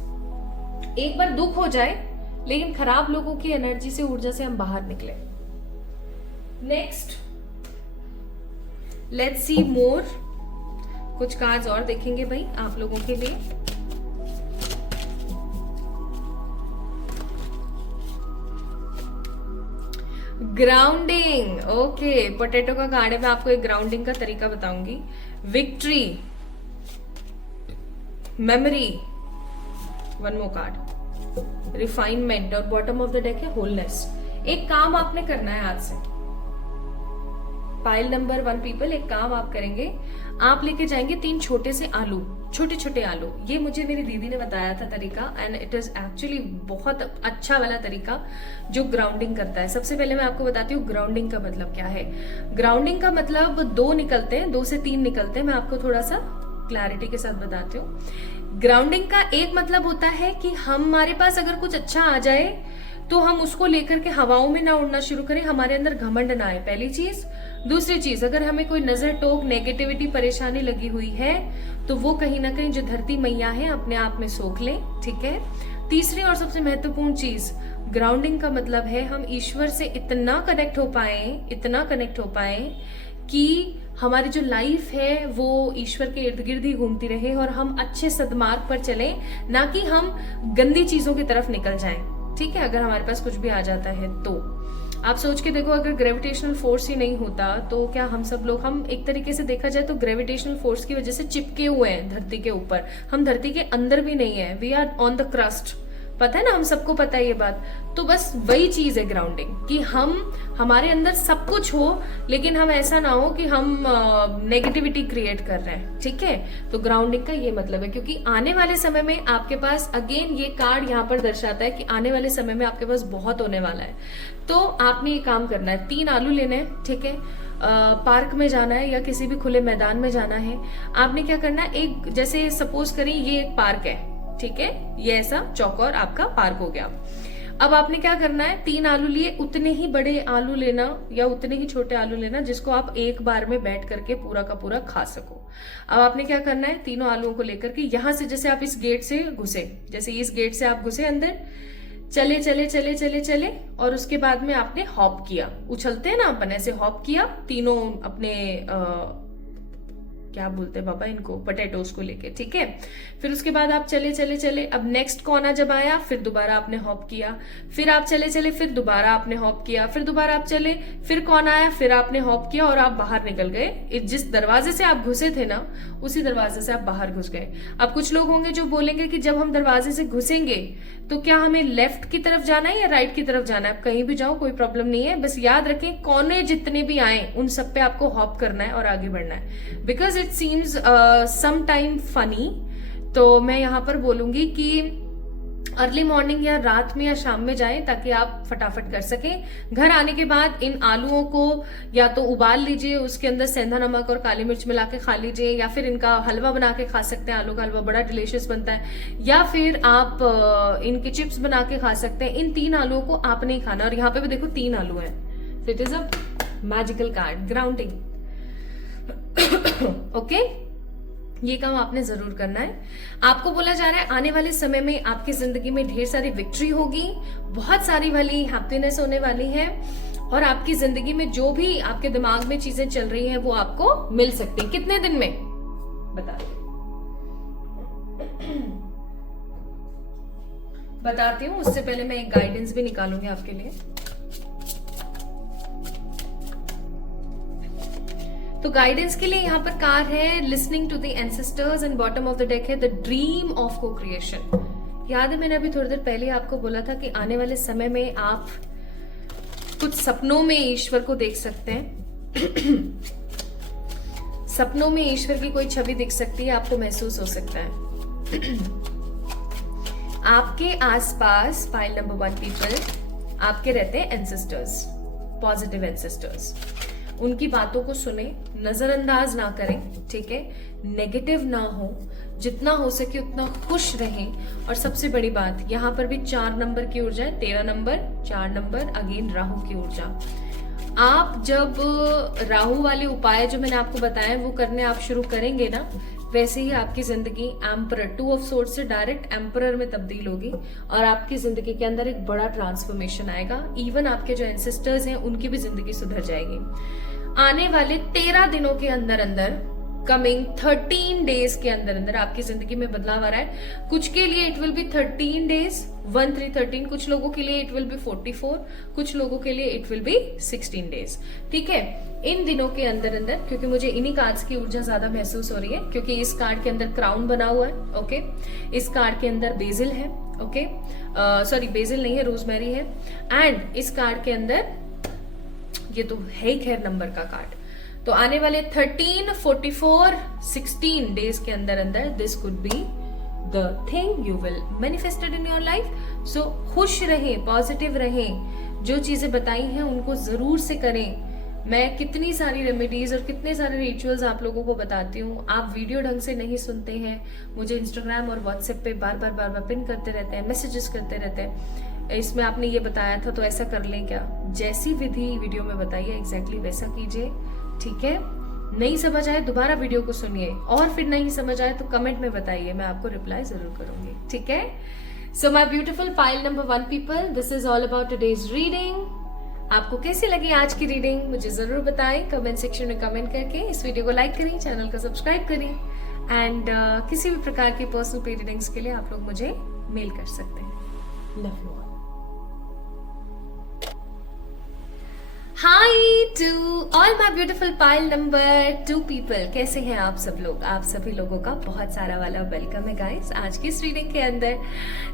एक बार दुख हो जाए, लेकिन खराब लोगों की एनर्जी से, ऊर्जा से हम बाहर निकले। नेक्स्ट लेट्स सी मोर। कुछ कार्ड्स और देखेंगे भाई आप लोगों के लिए। ग्राउंडिंग, ओके, पोटैटो का कार्ड है, मैं आपको एक ग्राउंडिंग का तरीका बताऊंगी। Victory, memory, one more card, refinement, और बॉटम ऑफ द डेक है होलनेस। एक काम आपने करना है आज से, पाइल नंबर 1 पीपल, एक काम आप करेंगे, आप लेके जाएंगे 3 छोटे से आलू, छोटे छोटे आलू। ये मुझे मेरी दीदी ने बताया था तरीका, एंड इट इज एक्चुअली बहुत अच्छा वाला तरीका जो ग्राउंडिंग करता है। सबसे पहले मैं आपको बताती हूँ ग्राउंडिंग का मतलब क्या है। ग्राउंडिंग का मतलब 2 निकलते हैं, 2 से 3 निकलते हैं। मैं आपको थोड़ा सा क्लैरिटी के साथ बताती हूँ। ग्राउंडिंग का एक मतलब होता है कि हमारे पास अगर कुछ अच्छा आ जाए तो हम उसको लेकर के हवाओं में ना उड़ना शुरू करें, हमारे अंदर घमंड ना आए, पहली चीज। दूसरी चीज, अगर हमें कोई नजर टोक, नेगेटिविटी, परेशानी लगी हुई है तो वो कहीं ना कहीं जो धरती मैया है अपने आप में सोख लें, ठीक है। तीसरी और सबसे महत्वपूर्ण चीज, ग्राउंडिंग का मतलब है हम ईश्वर से इतना कनेक्ट हो पाए, इतना कनेक्ट हो पाए कि हमारी जो लाइफ है वो ईश्वर के इर्द गिर्द ही घूमती रहे और हम अच्छे सद्मार्ग पर चलें, ना कि हम गंदी चीजों की तरफ निकल जाएं। ठीक है, अगर हमारे पास कुछ भी आ जाता है तो आप सोच के देखो, अगर ग्रेविटेशनल फोर्स ही नहीं होता तो क्या हम सब लोग, हम एक तरीके से देखा जाए तो ग्रेविटेशनल फोर्स की वजह से चिपके हुए हैं धरती के ऊपर। हम धरती के अंदर भी नहीं है, we are on the crust. पता है ना, हम सबको पता है ये बात। तो बस वही चीज है ग्राउंडिंग, कि हमारे अंदर सब कुछ हो लेकिन हम ऐसा ना हो कि हम नेगेटिविटी क्रिएट कर रहे हैं। ठीक है, तो ग्राउंडिंग का ये मतलब है, क्योंकि आने वाले समय में आपके पास, अगेन ये कार्ड यहाँ पर दर्शाता है कि आने वाले समय में आपके पास बहुत होने वाला है। तो आपने ये काम करना है, 3 आलू लेने हैं। ठीक है, पार्क में जाना है या किसी भी खुले मैदान में जाना है। आपने क्या करना है, एक जैसे सपोज करें ये एक पार्क है, ठीक है, ये ऐसा चौकोर आपका पार्क हो गया। अब आपने क्या करना है, 3 आलू लिए, उतने ही बड़े आलू लेना या उतने ही छोटे आलू लेना जिसको आप एक बार में बैठ करके पूरा का पूरा खा सको। अब आपने क्या करना है, तीनों आलूओं को लेकर के यहां से, जैसे आप इस गेट से घुसे, जैसे इस गेट से आप घुसे अंदर, चले चले चले चले चले, और उसके बाद में आपने हॉप किया, उछलते हैं ना अपन, ऐसे हॉप किया तीनों अपने क्या बोलते हैं बाबा इनको, पोटैटोज को लेके। ठीक है, फिर उसके बाद आप चले चले चले, अब नेक्स्ट कोना जब आया फिर दोबारा आपने हॉप किया, फिर आप चले चले, फिर दोबारा आपने हॉप किया, फिर दोबारा आप चले, फिर कौन आया, फिर आपने हॉप किया और आप बाहर निकल गए। जिस दरवाजे से आप घुसे थे ना, उसी दरवाजे से आप बाहर घुस गए। अब कुछ लोग होंगे जो बोलेंगे कि जब हम दरवाजे से घुसेंगे तो क्या हमें लेफ्ट की तरफ जाना है या राइट की तरफ जाना है। आप कहीं भी जाओ, कोई प्रॉब्लम नहीं है, बस याद रखें कोने जितने भी आए उन सब पे आपको हॉप करना है और आगे बढ़ना है। Because it seems some time funny, तो मैं यहाँ पर बोलूंगी कि अर्ली मॉर्निंग या रात में या शाम में जाएं ताकि आप फटाफट कर सकें। घर आने के बाद इन आलूओं को या तो उबाल लीजिए, उसके अंदर सेंधा नमक और काली मिर्च मिला के खा लीजिए, या फिर इनका हलवा बना के खा सकते हैं। आलू का हलवा बड़ा डिलीशियस बनता है। या फिर आप इनके चिप्स बना के खा सकते हैं। इन 3 आलूओं को आपने ही खाना। और यहाँ पे भी देखो 3 आलू हैं। So it is a magical card, grounding. Okay, ये काम आपने जरूर करना है। आपको बोला जा रहा है आने वाले समय में आपकी जिंदगी में ढेर सारी विक्ट्री होगी, बहुत सारी वाली हैप्पीनेस होने वाली है, और आपकी जिंदगी में जो भी आपके दिमाग में चीजें चल रही हैं वो आपको मिल सकती हैं। कितने दिन में बताती हूँ, उससे पहले मैं एक गाइडेंस भी निकालूंगी आपके लिए। तो गाइडेंस के लिए यहाँ पर कार्ड है listening to the ancestors, and bottom of the deck है the dream of co creation. याद है मैंने अभी थोड़ी देर पहले आपको बोला था कि आने वाले समय में आप कुछ सपनों में ईश्वर को देख सकते हैं। सपनों में ईश्वर की कोई छवि दिख सकती है, आपको महसूस हो सकता है। आपके आसपास पाइल नंबर 1 पीपल आपके रहते हैं एंसेस्टर्स, पॉजिटिव एंसेस्टर्स। उनकी बातों को सुने, नजरअंदाज ना करें। ठीक है, नेगेटिव ना हो, जितना हो सके उतना खुश रहें। और सबसे बड़ी बात, यहाँ पर भी 4 नंबर की ऊर्जा है, 13 नंबर, 4 नंबर, अगेन राहु की ऊर्जा। आप जब राहु वाले उपाय जो मैंने आपको बताया वो करने आप शुरू करेंगे ना, वैसे ही आपकी जिंदगी एम्परर 2 ऑफ सोर्ड से डायरेक्ट एम्परर में तब्दील होगी और आपकी जिंदगी के अंदर एक बड़ा ट्रांसफॉर्मेशन आएगा। इवन आपके जो एंसेस्टर्स हैं उनकी भी जिंदगी सुधर जाएगी। आने वाले 13 दिनों के अंदर अंदर, कमिंग 13 डेज के अंदर अंदर आपकी जिंदगी में बदलाव आ रहा है। कुछ के लिए इट विल बी 13 डेज, 1 3 13, कुछ लोगों के लिए इट विल बी 44, कुछ लोगों के लिए इट विल बी 16 डेज। ठीक है, इन दिनों के अंदर अंदर, क्योंकि मुझे इन्हीं कार्ड्स की ऊर्जा ज्यादा महसूस हो रही है, क्योंकि इस कार्ड के अंदर क्राउन बना हुआ है। ओके, इस कार्ड के अंदर बेजिल है। ओके, सॉरी बेजिल नहीं है, रोजमेरी है। एंड इस कार्ड के अंदर ये तो है ही खैर नंबर का कार्ड। तो आने वाले 13, 44, 16 डेज के अंदर अंदर this could be the thing you will manifested in your life. So खुश रहें, पॉजिटिव रहें, जो चीजें बताई हैं उनको जरूर से करें। मैं कितनी सारी रेमेडीज और कितने सारे रिचुअल्स आप लोगों को बताती हूँ, आप वीडियो ढंग से नहीं सुनते हैं। मुझे इंस्टाग्राम और व्हाट्सएप पे बार बार पिन करते रहते हैं, मैसेजेस करते रहते हैं, इसमें आपने ये बताया था तो ऐसा कर लें क्या। जैसी विधि वीडियो में बताइए एग्जैक्टली वैसा कीजिए। ठीक है, नहीं समझ आए दोबारा वीडियो को सुनिए, और फिर नहीं समझ आए तो कमेंट में बताइए, मैं आपको रिप्लाई जरूर करूंगी। ठीक है, so my beautiful pile number 1 people, this is all about today's reading. आपको कैसी लगी आज की रीडिंग मुझे जरूर बताएं कमेंट सेक्शन में कमेंट करके। इस वीडियो को लाइक करें, चैनल को सब्सक्राइब करें एंड किसी भी प्रकार की पर्सनल पे रीडिंग्स के लिए आप लोग मुझे मेल कर सकते हैं। Love you all. Hi to all my beautiful pile number 2 people, कैसे हैं आप सब लोग? आप सभी लोगों का बहुत सारा वाला वेलकम है गाइस आज की इस रीडिंग के अंदर।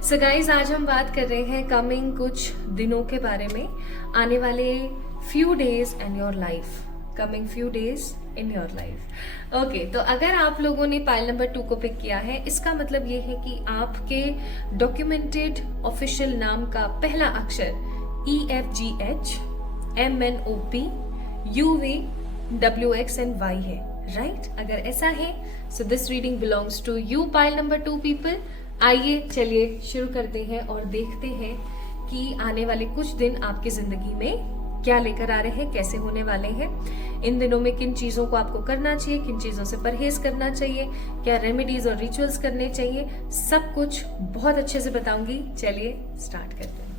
सो गाइस आज हम बात कर रहे हैं कमिंग कुछ दिनों के बारे में, आने वाले few days in your life, coming few days in your life. Okay, तो अगर आप लोगों ने पाइल नंबर 2 को पिक किया है, इसका मतलब ये है कि आपके डॉक्यूमेंटेड ऑफिशियल नाम का पहला अक्षर EFGH MNOP UV WX and Y है, राइट? अगर ऐसा है so this reading belongs to you pile number 2 people. आइए चलिए शुरू करते हैं और देखते हैं कि आने वाले कुछ दिन आपकी जिंदगी में क्या लेकर आ रहे हैं, कैसे होने वाले हैं। इन दिनों में किन चीजों को आपको करना चाहिए, किन चीजों से परहेज करना चाहिए, क्या रेमेडीज और रिचुअल्स करने चाहिए, सब कुछ बहुत अच्छे से बताऊंगी। चलिए स्टार्ट करते हैं।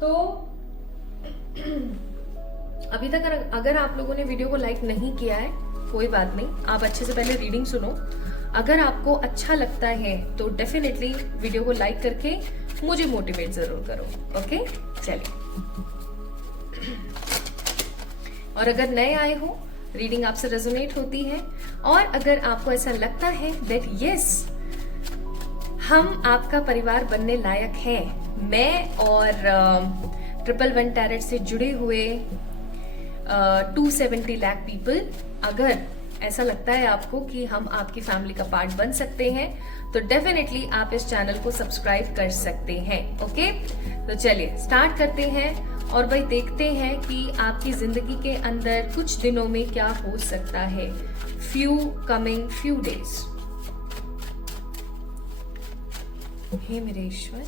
तो अभी तक अगर आप लोगों ने वीडियो को लाइक नहीं किया है, कोई बात नहीं, आप अच्छे से पहले रीडिंग सुनो। अगर आपको अच्छा लगता है तो डेफिनेटली वीडियो को लाइक करके मुझे मोटिवेट जरूर करो। ओके, चलिए। और अगर नए आए हो, रीडिंग आपसे रेजोनेट होती है और अगर आपको ऐसा लगता है दैट यस हम आपका परिवार बनने लायक हैं, मैं और 111 टैरेट से जुड़े हुए 270 लाख पीपल, अगर ऐसा लगता है आपको कि हम आपकी फैमिली का पार्ट बन सकते हैं तो डेफिनेटली आप इस चैनल को सब्सक्राइब कर सकते हैं। ओके, तो चलिए स्टार्ट करते हैं और भाई देखते हैं कि आपकी जिंदगी के अंदर कुछ दिनों में क्या हो सकता है। Coming few days. हे मेरे ईश्वर,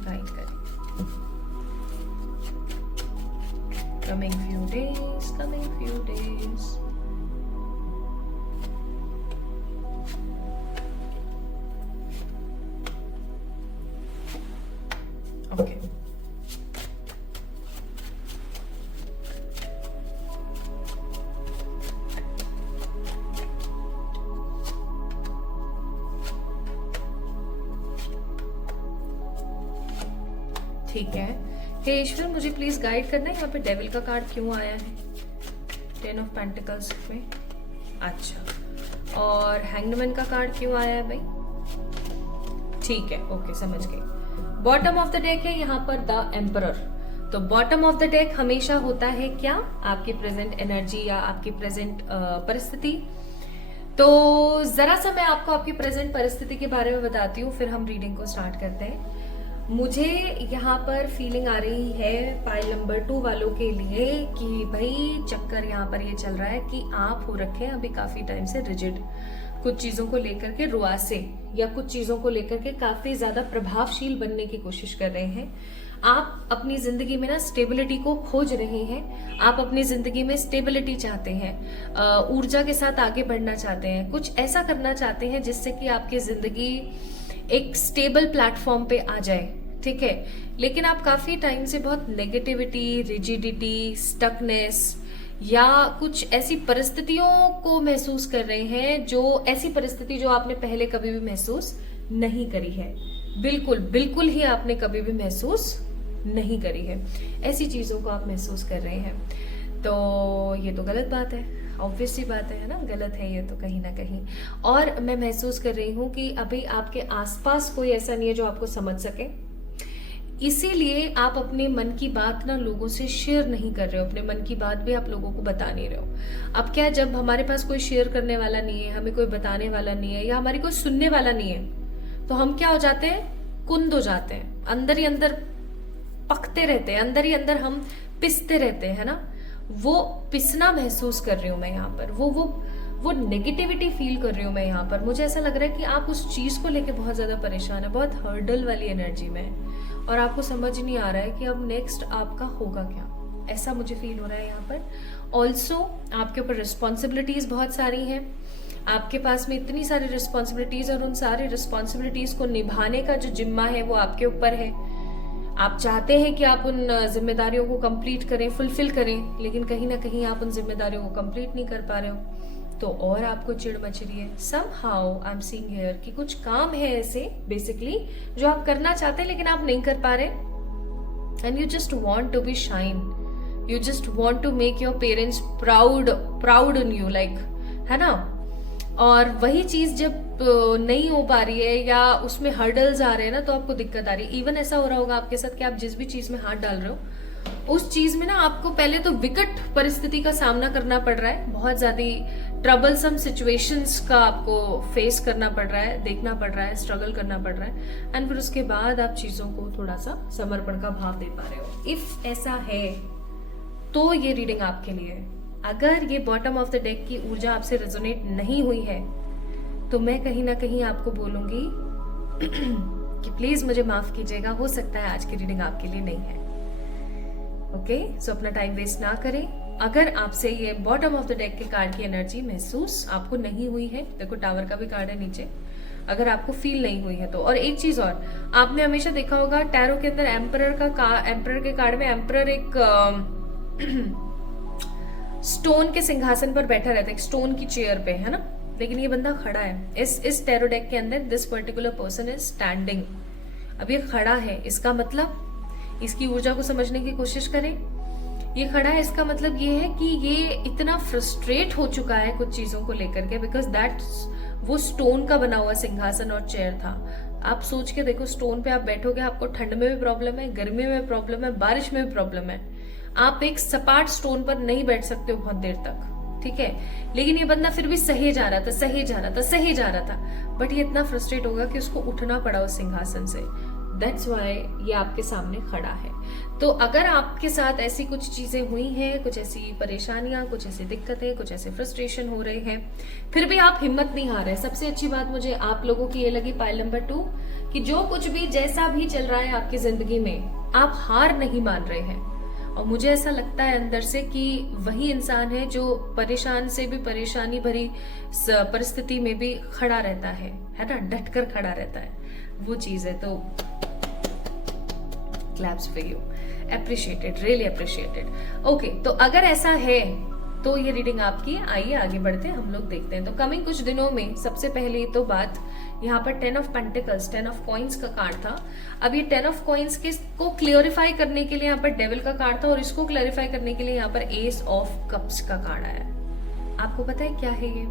गाइड करें। Coming few days, coming few days. Okay. ठीक है। हे ईश्वर, मुझे प्लीज गाइड करना है, यहाँ पे डेविल का कार्ड क्यों आया है 10 ऑफ पेंटिकल्स में? अच्छा, और हैंगमैन का कार्ड क्यों आया है भाई? ठीक है, ओके, समझ गई। बॉटम ऑफ द डेक है यहाँ पर द एम्परर। तो बॉटम ऑफ द डेक हमेशा होता है क्या? आपकी प्रेजेंट एनर्जी या आपकी प्रेजेंट परिस्थिति। तो जरा सा मैं आपको आपकी प्रेजेंट परिस्थिति के बारे में बताती हूँ, फिर हम रीडिंग को स्टार्ट करते हैं। मुझे यहाँ पर फीलिंग आ रही है पाइल नंबर 2 वालों के लिए कि भाई चक्कर यहाँ पर ये चल रहा है कि आप हो रखे हैं अभी काफी टाइम से रिजिड, कुछ चीजों को लेकर के रुआसे या कुछ चीजों को लेकर के काफी ज्यादा प्रभावशील बनने की कोशिश कर रहे हैं। आप अपनी जिंदगी में ना स्टेबिलिटी को खोज रहे हैं, आप अपनी जिंदगी में स्टेबिलिटी चाहते हैं, ऊर्जा के साथ आगे बढ़ना चाहते हैं, कुछ ऐसा करना चाहते हैं जिससे कि आपकी जिंदगी एक स्टेबल प्लेटफॉर्म पे आ जाए, ठीक है। लेकिन आप काफी टाइम से बहुत नेगेटिविटी, रिजिडिटी, स्टकनेस या कुछ ऐसी परिस्थितियों को महसूस कर रहे हैं, जो ऐसी परिस्थिति जो आपने पहले कभी भी महसूस नहीं करी है। बिल्कुल ही आपने कभी भी महसूस नहीं करी है, ऐसी चीजों को आप महसूस कर रहे हैं। तो ये तो गलत बात है, ऑब्वियस सी बात है ना, गलत है ये तो कहीं ना कहीं। और मैं महसूस कर रही हूँ कि अभी आपके आसपास कोई ऐसा नहीं है जो आपको समझ सके, इसीलिए आप अपने मन की बात ना लोगों से शेयर नहीं कर रहे हो, अपने मन की बात भी आप लोगों को बता नहीं रहे हो। अब क्या, जब हमारे पास कोई शेयर करने वाला नहीं है, हमें कोई बताने वाला नहीं है या हमारी कोई सुनने वाला नहीं है, तो हम क्या हो जाते हैं, कुंद हो जाते हैं, अंदर ही अंदर पकते रहते हैं, अंदर ही अंदर हम पिसते रहते हैं, है ना। वो पिसना महसूस कर रही हूँ मैं यहाँ पर, वो नेगेटिविटी फील कर रही हूँ मैं यहाँ पर। मुझे ऐसा लग रहा है कि आप उस चीज को लेके बहुत ज्यादा परेशान है, बहुत हर्डल वाली एनर्जी में है और आपको समझ नहीं आ रहा है कि अब नेक्स्ट आपका होगा क्या, ऐसा मुझे फील हो रहा है यहाँ पर। ऑल्सो आपके ऊपर रिस्पॉन्सिबिलिटीज बहुत सारी हैं, आपके पास में इतनी सारी रिस्पॉन्सिबिलिटीज और उन सारी रिस्पॉन्सिबिलिटीज को निभाने का जो जिम्मा है वो आपके ऊपर है। आप चाहते हैं कि आप उन जिम्मेदारियों को कंप्लीट करें, फुलफिल करें, लेकिन कहीं ना कहीं आप उन जिम्मेदारियों को कंप्लीट नहीं कर पा रहे हो, तो और आपको चिढ़ मच रही है। somehow I am seeing here कि कुछ काम है ऐसे बेसिकली जो आप करना चाहते हैं लेकिन आप नहीं कर पा रहे, and you just want to be shine, you just want to make your parents proud on you, like, है ना। और वही चीज जब नहीं हो पा रही है या उसमें हर्डल्स आ रहे हैं ना, तो आपको दिक्कत आ रही है। इवन ऐसा हो रहा होगा आपके साथ कि आप जिस भी चीज में हाथ डाल रहे हो उस चीज में ना आपको पहले तो विकट परिस्थिति का सामना करना पड़ रहा है, बहुत ज्यादा ट्रबलसम सिचुएशंस का आपको फेस करना पड़ रहा है, देखना पड़ रहा है, स्ट्रगल करना पड़ रहा है, एंड फिर उसके बाद आप चीजों को थोड़ा सा समर्पण का भाव दे पा रहे हो। इफ ऐसा है तो ये रीडिंग आपके लिए है। अगर ये बॉटम ऑफ द डेक की ऊर्जा आपसे रेजोनेट नहीं हुई है तो मैं कहीं ना कहीं आपको बोलूंगी कि प्लीज मुझे माफ कीजिएगा, हो सकता है आज की रीडिंग आपके लिए नहीं है। ओके, सो अपना टाइम वेस्ट ना करें। अगर आपसे ये बॉटम ऑफ द डेक के कार्ड की एनर्जी महसूस आपको नहीं हुई है, देखो टावर का भी कार्ड है नीचे, अगर आपको फील नहीं हुई है तो। और एक चीज और, आपने हमेशा देखा होगा टैरो के अंदर एम्परर के कार्ड में एम्परर एक स्टोन के सिंहासन पर बैठा रहता है, एक स्टोन की चेयर पे, है ना, लेकिन ये बंदा खड़ा है। इस टैरो डेक के अंदर this particular person is standing. अब ये खड़ा है, इसका मतलब इसकी ऊर्जा को समझने की कोशिश करें। ये खड़ा है, इसका मतलब ये है कि ये इतना फ्रस्ट्रेट हो चुका है कुछ चीजों को लेकर के, बिकॉज दैट्स वो स्टोन का बना हुआ सिंहासन और चेयर था। आप सोच के देखो, स्टोन पे आप बैठोगे, आपको ठंड में भी प्रॉब्लम है, गर्मी में भी प्रॉब्लम है, बारिश में भी प्रॉब्लम है। आप एक सपाट स्टोन पर नहीं बैठ सकते हो बहुत देर तक, ठीक है। लेकिन ये बंदा फिर भी सहे जा रहा था, बट ये इतना फ्रस्ट्रेट होगा कि उसको उठना पड़ा उस सिंहासन से। दैट्स वाई ये आपके सामने खड़ा है। तो अगर आपके साथ ऐसी कुछ चीजें हुई हैं, कुछ ऐसी परेशानियां, कुछ ऐसी दिक्कतें, कुछ ऐसे फ्रस्ट्रेशन हो रहे हैं, फिर भी आप हिम्मत नहीं हार रहे। सबसे अच्छी बात मुझे आप लोगों की ये लगी पाइल नंबर 2 कि जो कुछ भी जैसा भी चल रहा है आपकी जिंदगी में, आप हार नहीं मान रहे हैं। और मुझे ऐसा लगता है अंदर से कि वही इंसान है जो परेशान से भी परेशानी भरी परिस्थिति में भी खड़ा रहता है ना, डटकर खड़ा रहता है, वो चीज है। तो claps for you, appreciated, really appreciated. Okay, तो अगर ऐसा है तो ये रीडिंग आपकी। आइए आगे बढ़ते हैं, हम लोग देखते हैं। तो कमिंग कुछ दिनों में सबसे पहले तो बात यहाँ पर 10 ऑफ पेंटिकल्स, 10 ऑफ कॉइन्स का कार्ड था। अब ये 10 ऑफ कॉइन्स को क्लियरिफाई करने के लिए यहाँ पर डेविल का कार्ड था, और इसको क्लियरिफाई करने के लिए यहाँ पर एस ऑफ कप्स का कार्ड आया। आपको पता है क्या है ये?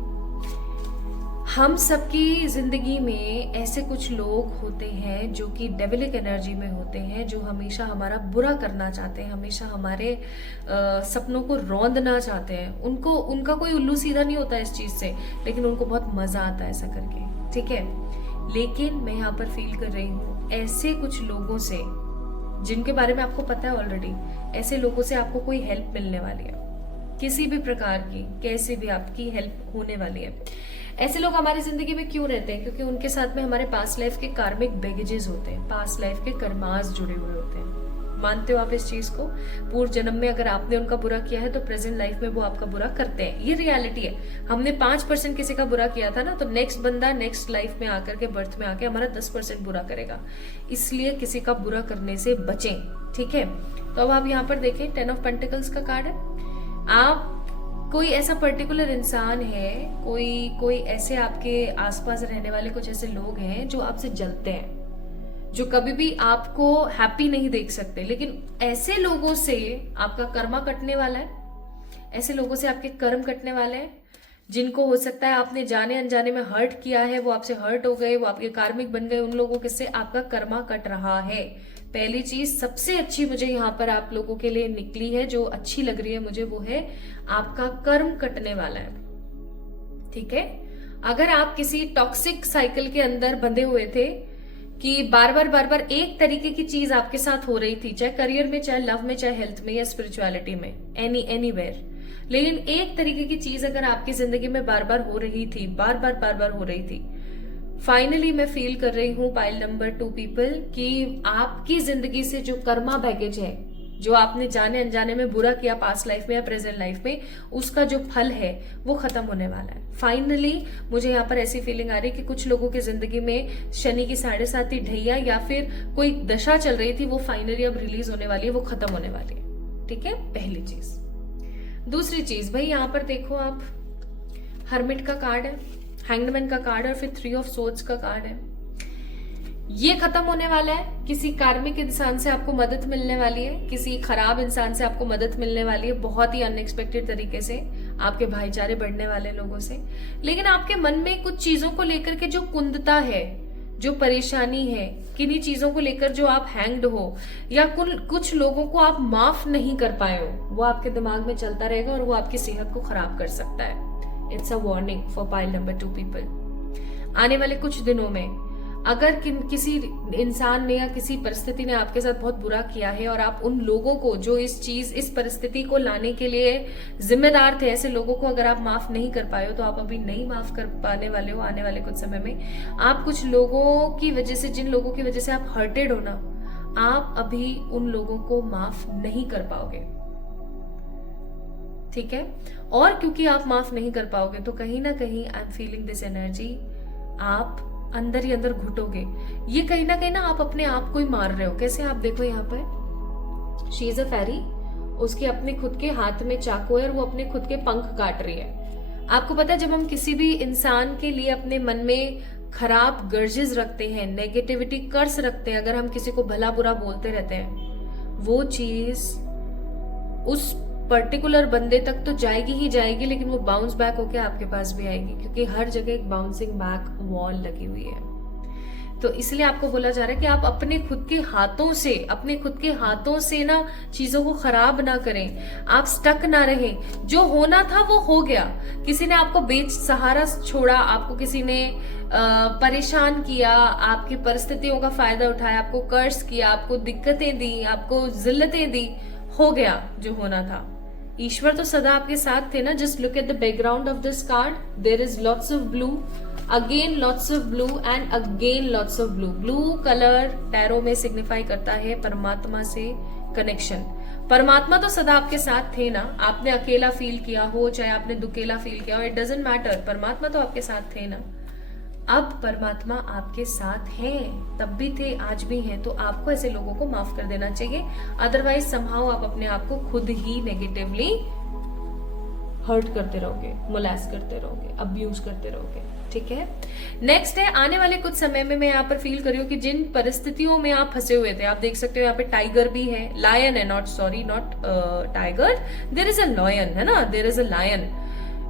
हम सबकी जिंदगी में ऐसे कुछ लोग होते हैं जो कि डेविलिक एनर्जी में होते हैं, जो हमेशा हमारा बुरा करना चाहते हैं, हमेशा हमारे सपनों को रौंदना चाहते हैं। उनका कोई उल्लू सीधा नहीं होता इस चीज से, लेकिन उनको बहुत मजा आता है ऐसा करके, ठीक है। लेकिन मैं यहाँ पर फील कर रही हूँ ऐसे कुछ लोगों से जिनके बारे में आपको पता है ऑलरेडी, ऐसे लोगों से आपको कोई हेल्प मिलने वाली है, किसी भी प्रकार की, कैसे भी आपकी हेल्प होने वाली है। ऐसे लोग हमारी जिंदगी में क्यों रहते हैं? क्योंकि उनके साथ में हमारे पास्ट लाइफ के कार्मिक बैगेजेस होते हैं, पास्ट लाइफ के कर्मास जुड़े हुए होते हैं। मानते हो आप इस चीज को? पूर्व जन्म में अगर आपने उनका बुरा किया है तो प्रेजेंट लाइफ में वो आपका बुरा करते हैं, ये रियलिटी है। हमने 5% किसी का बुरा किया था ना, तो नेक्स्ट बंदा नेक्स्ट लाइफ में आकर के, बर्थ में आके हमारा 10% बुरा करेगा। इसलिए किसी का बुरा करने से बचें, ठीक है। तो अब आप यहाँ पर देखें, 10 ऑफ पेंटिकल्स का कार्ड है। आप कोई ऐसा पर्टिकुलर इंसान है, कोई ऐसे आपके आसपास रहने वाले कुछ ऐसे लोग हैं जो आपसे जलते हैं, जो कभी भी आपको हैप्पी नहीं देख सकते, लेकिन ऐसे लोगों से आपका कर्मा कटने वाला है, ऐसे लोगों से आपके कर्म कटने वाले हैं, जिनको हो सकता है आपने जाने अनजाने में हर्ट किया है, वो आपसे हर्ट हो गए, वो आपके कार्मिक बन गए। उन लोगों के से आपका कर्मा कट रहा है। पहली चीज सबसे अच्छी मुझे यहाँ पर आप लोगों के लिए निकली है, जो अच्छी लग रही है मुझे, वो है आपका कर्म कटने वाला है, ठीक है। अगर आप किसी टॉक्सिक साइकिल के अंदर बंधे हुए थे कि बार बार एक तरीके की चीज आपके साथ हो रही थी, चाहे करियर में, चाहे लव में, चाहे हेल्थ में या स्पिरिचुअलिटी में, एनीवेयर, लेकिन एक तरीके की चीज अगर आपकी जिंदगी में बार बार हो रही थी, बार बार हो रही थी, फाइनली मैं फील कर रही हूँ पाइल नंबर 2 पीपल कि आपकी जिंदगी से जो कर्मा बैगेज है, जो आपने जाने अनजाने में बुरा किया पास्ट लाइफ में या प्रेजेंट लाइफ में, उसका जो फल है वो खत्म होने वाला है फाइनली। मुझे यहाँ पर ऐसी फीलिंग आ रही है कि कुछ लोगों की जिंदगी में शनि की 7.5 ढैया या फिर कोई दशा चल रही थी, वो फाइनली अब रिलीज होने वाली है, वो खत्म होने वाली है। ठीक है, पहली चीज। दूसरी चीज भाई, यहाँ पर देखो आप, हर्मिट का कार्ड है, हैंगमैन का कार्ड और फिर 3 ऑफ सोर्ड्स का कार्ड है। ये खत्म होने वाला है। किसी कार्मिक इंसान से आपको मदद मिलने वाली है, किसी खराब इंसान से आपको मदद मिलने वाली है, बहुत ही अनएक्सपेक्टेड तरीके से, आपके भाईचारे बढ़ने वाले लोगों से। लेकिन आपके मन में कुछ चीजों को लेकर के जो कुंदता है, जो परेशानी है, किन्हीं चीजों को लेकर जो आप हैंग्ड हो या कुछ लोगों को आप माफ नहीं कर पाए हो, वो आपके दिमाग में चलता रहेगा और वो आपकी सेहत को खराब कर सकता है। It's a warning for pile number 2 people. आने वाले कुछ दिनों में अगर किसी इंसान ने या किसी परिस्थिति ने आपके साथ बहुत बुरा किया है और आप उन लोगों को जो इस परिस्थिति को लाने के लिए जिम्मेदार थे, ऐसे लोगों को अगर आप माफ नहीं कर पाए हो, तो आप अभी नहीं माफ कर पाने वाले हो। आने वाले कुछ समय में आप कुछ लोगों की वजह से, जिन लोगों की वजह से आप हर्टेड हो ना, आप अभी उन लोगों को माफ नहीं कर पाओगे। ठीक है, और क्योंकि आप माफ नहीं कर पाओगे तो कहीं ना कहीं I am feeling this energy, आप अंदर ही अंदर घुटोगे। ये कहीं ना आप अपने आप को ही मार रहे हो। कैसे? आप देखो यहाँ पर शी इज अ फेरी, उसके अपने खुद के हाथ में चाकू है और वो अपने खुद के पंख काट रही है। आपको पता है, जब हम किसी भी इंसान के लिए अपने मन में खराब गर्जेस रखते हैं, नेगेटिविटी कर्स रखते हैं, अगर हम किसी को भला बुरा बोलते रहते हैं, वो चीज उस पर्टिकुलर बंदे तक तो जाएगी ही जाएगी, लेकिन वो बाउंस बैक होके आपके पास भी आएगी, क्योंकि हर जगह एक बाउंसिंग बैक वॉल लगी हुई है। तो इसलिए आपको बोला जा रहा है कि आप अपने खुद के हाथों से ना चीजों को खराब ना करें, आप स्टक ना रहें। जो होना था वो हो गया। किसी ने आपको बेसहारा छोड़ा, आपको किसी ने परेशान किया, आपकी परिस्थितियों का फायदा उठाया, आपको कर्ज किया, आपको दिक्कतें दी, आपको जिल्लतें दी, हो गया जो होना था। ईश्वर तो सदा आपके साथ थे ना। Just look at the background of this card, there is lots of blue, again lots of blue and again lots of blue. Blue colour tarot में सिग्निफाई करता है परमात्मा से कनेक्शन। परमात्मा तो सदा आपके साथ थे ना। आपने अकेला फील किया हो, चाहे आपने दुकेला फील किया हो, इट डजंट मैटर, परमात्मा तो आपके साथ थे ना। अब परमात्मा आपके साथ हैं, तब भी थे, आज भी हैं, तो आपको ऐसे लोगों को माफ कर देना चाहिए। अदरवाइज समहाउ आप अपने आप को खुद ही नेगेटिवली हर्ट करते रहोगे, मोलेस्ट करते रहोगे, अब्यूज करते रहोगे। ठीक है, नेक्स्ट है, आने वाले कुछ समय में मैं यहाँ पर फील कर रही हूँ कि जिन परिस्थितियों में आप फंसे हुए थे, आप देख सकते हो यहाँ पे टाइगर भी है, लायन है, not tiger, there is a lion, है ना, there is a lion.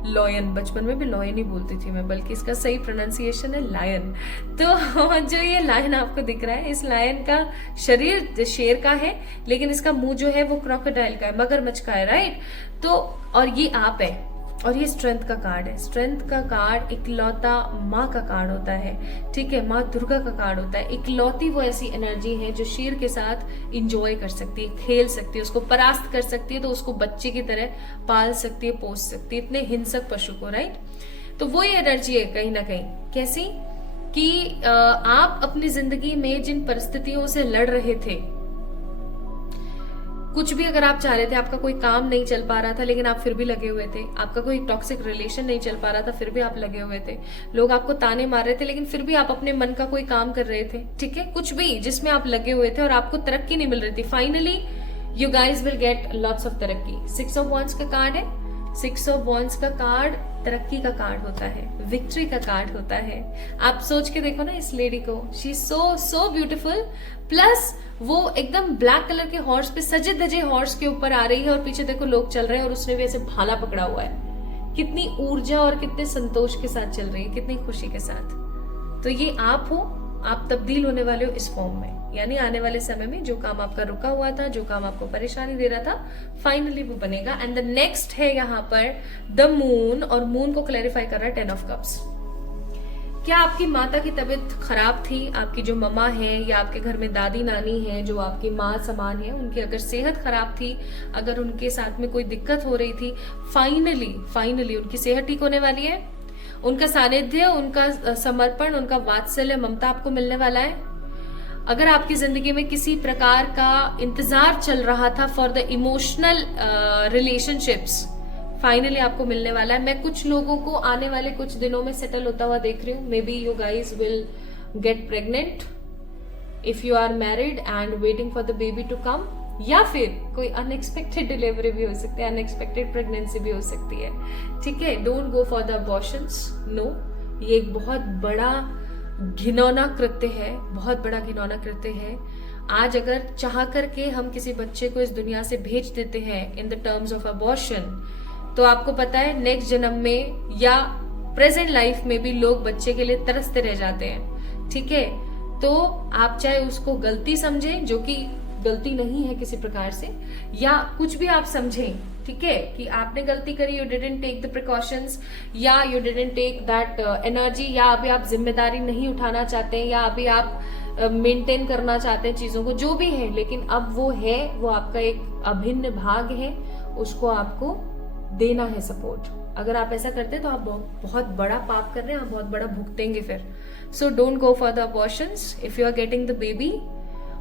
Lion, बचपन में भी लॉयन ही बोलती थी मैं, बल्कि इसका सही प्रोनाउंसिएशन है लायन। तो जो ये लायन आपको दिख रहा है, इस लायन का शरीर शेर का है, लेकिन इसका मुंह जो है वो क्रोकोडाइल का है, मगरमच्छ का है, राइट। तो और ये आप है, और ये स्ट्रेंथ का कार्ड है। स्ट्रेंथ का कार्ड इकलौता माँ का कार्ड होता है। ठीक है, माँ दुर्गा का कार्ड होता है। इकलौती वो ऐसी एनर्जी है जो शेर के साथ इंजॉय कर सकती है, खेल सकती है, उसको परास्त कर सकती है, तो उसको बच्चे की तरह पाल सकती है, पोस सकती है, इतने हिंसक पशु को, राइट। तो वो ये एनर्जी है कहीं ना कहीं। कैसी? कि आप अपनी जिंदगी में जिन परिस्थितियों से लड़ रहे थे, कुछ भी अगर आप चाह रहे थे, आपका कोई काम नहीं चल पा रहा था लेकिन आप फिर भी लगे हुए थे, आपका कोई टॉक्सिक रिलेशन नहीं चल पा रहा था फिर भी आप लगे हुए थे, लोग आपको ताने मार रहे थे लेकिन फिर भी आप अपने मन का कोई काम कर रहे थे। ठीक है, कुछ भी जिसमें आप लगे हुए थे और आपको तरक्की नहीं मिल रही थी, finally you guys will get lots of तरक्की। 6 ऑफ वॉन्ड्स का कार्ड है। 6 ऑफ वॉन्ड्स का कार्ड तरक्की का कार्ड होता है, विक्ट्री का कार्ड होता है। आप सोच के देखो ना इस लेडी को, she is so beautiful, plus वो एकदम ब्लैक कलर के हॉर्स पे, सजे धजे हॉर्स के ऊपर आ रही है, और पीछे देखो लोग चल रहे हैं और उसने भी ऐसे भाला पकड़ा हुआ है। कितनी ऊर्जा और कितने संतोष के साथ चल रही है, कितनी खुशी के साथ। तो ये आप हो, आप तब्दील होने वाले हो इस फॉर्म में, यानी आने वाले समय में जो काम आपका रुका हुआ था, जो काम आपको परेशानी दे रहा था, फाइनली वो बनेगा। एंड द नेक्स्ट है यहाँ पर द मून, और मून को क्लैरिफाई कर रहा है 10 ऑफ कप्स। क्या आपकी माता की तबीयत खराब थी, आपकी जो मम्मा है या आपके घर में दादी नानी है जो आपकी माँ समान है, उनकी अगर सेहत खराब थी, अगर उनके साथ में कोई दिक्कत हो रही थी, फाइनली उनकी सेहत ठीक होने वाली है। उनका सानिध्य, उनका समर्पण, उनका वात्सल्य, ममता आपको मिलने वाला है। अगर आपकी जिंदगी में किसी प्रकार का इंतजार चल रहा था for the emotional relationships, finally आपको मिलने वाला है। मैं कुछ लोगों को आने वाले कुछ दिनों में सेटल होता हुआ देख रही हूँ। Maybe you guys will get pregnant if you are married and waiting for the baby to come, या फिर कोई अनएक्सपेक्टेड डिलीवरी भी हो सकती है, अनएक्सपेक्टेड प्रेगनेंसी भी हो सकती है। ठीक है, don't go for the abortions, no. ये एक बहुत बड़ा घिनौना कृत्य है, बहुत बड़ा घिनौना कृत्य है। आज अगर चाह करके हम किसी बच्चे को इस दुनिया से भेज देते हैं in the terms of abortion, तो आपको पता है नेक्स्ट जन्म में या प्रेजेंट लाइफ में भी लोग बच्चे के लिए तरसते रह जाते हैं। ठीक है, तो आप चाहे उसको गलती समझें, जो कि गलती नहीं है किसी प्रकार से, या कुछ भी आप समझें, ठीक है, कि आपने गलती करी, you didn't take the precautions, या you didn't take that energy, या अभी आप जिम्मेदारी नहीं उठाना चाहते हैं, या अभी आप मेंटेन करना चाहते हैं चीजों को, जो भी है, लेकिन अब वो है, वो आपका एक अभिन्न भाग है, उसको आपको देना है सपोर्ट। अगर आप ऐसा करते हैं तो आप बहुत बड़ा पाप कर रहे हैं, आप बहुत बड़ा भुगतेंगे फिर। So don't go for the abortions if you are getting the baby,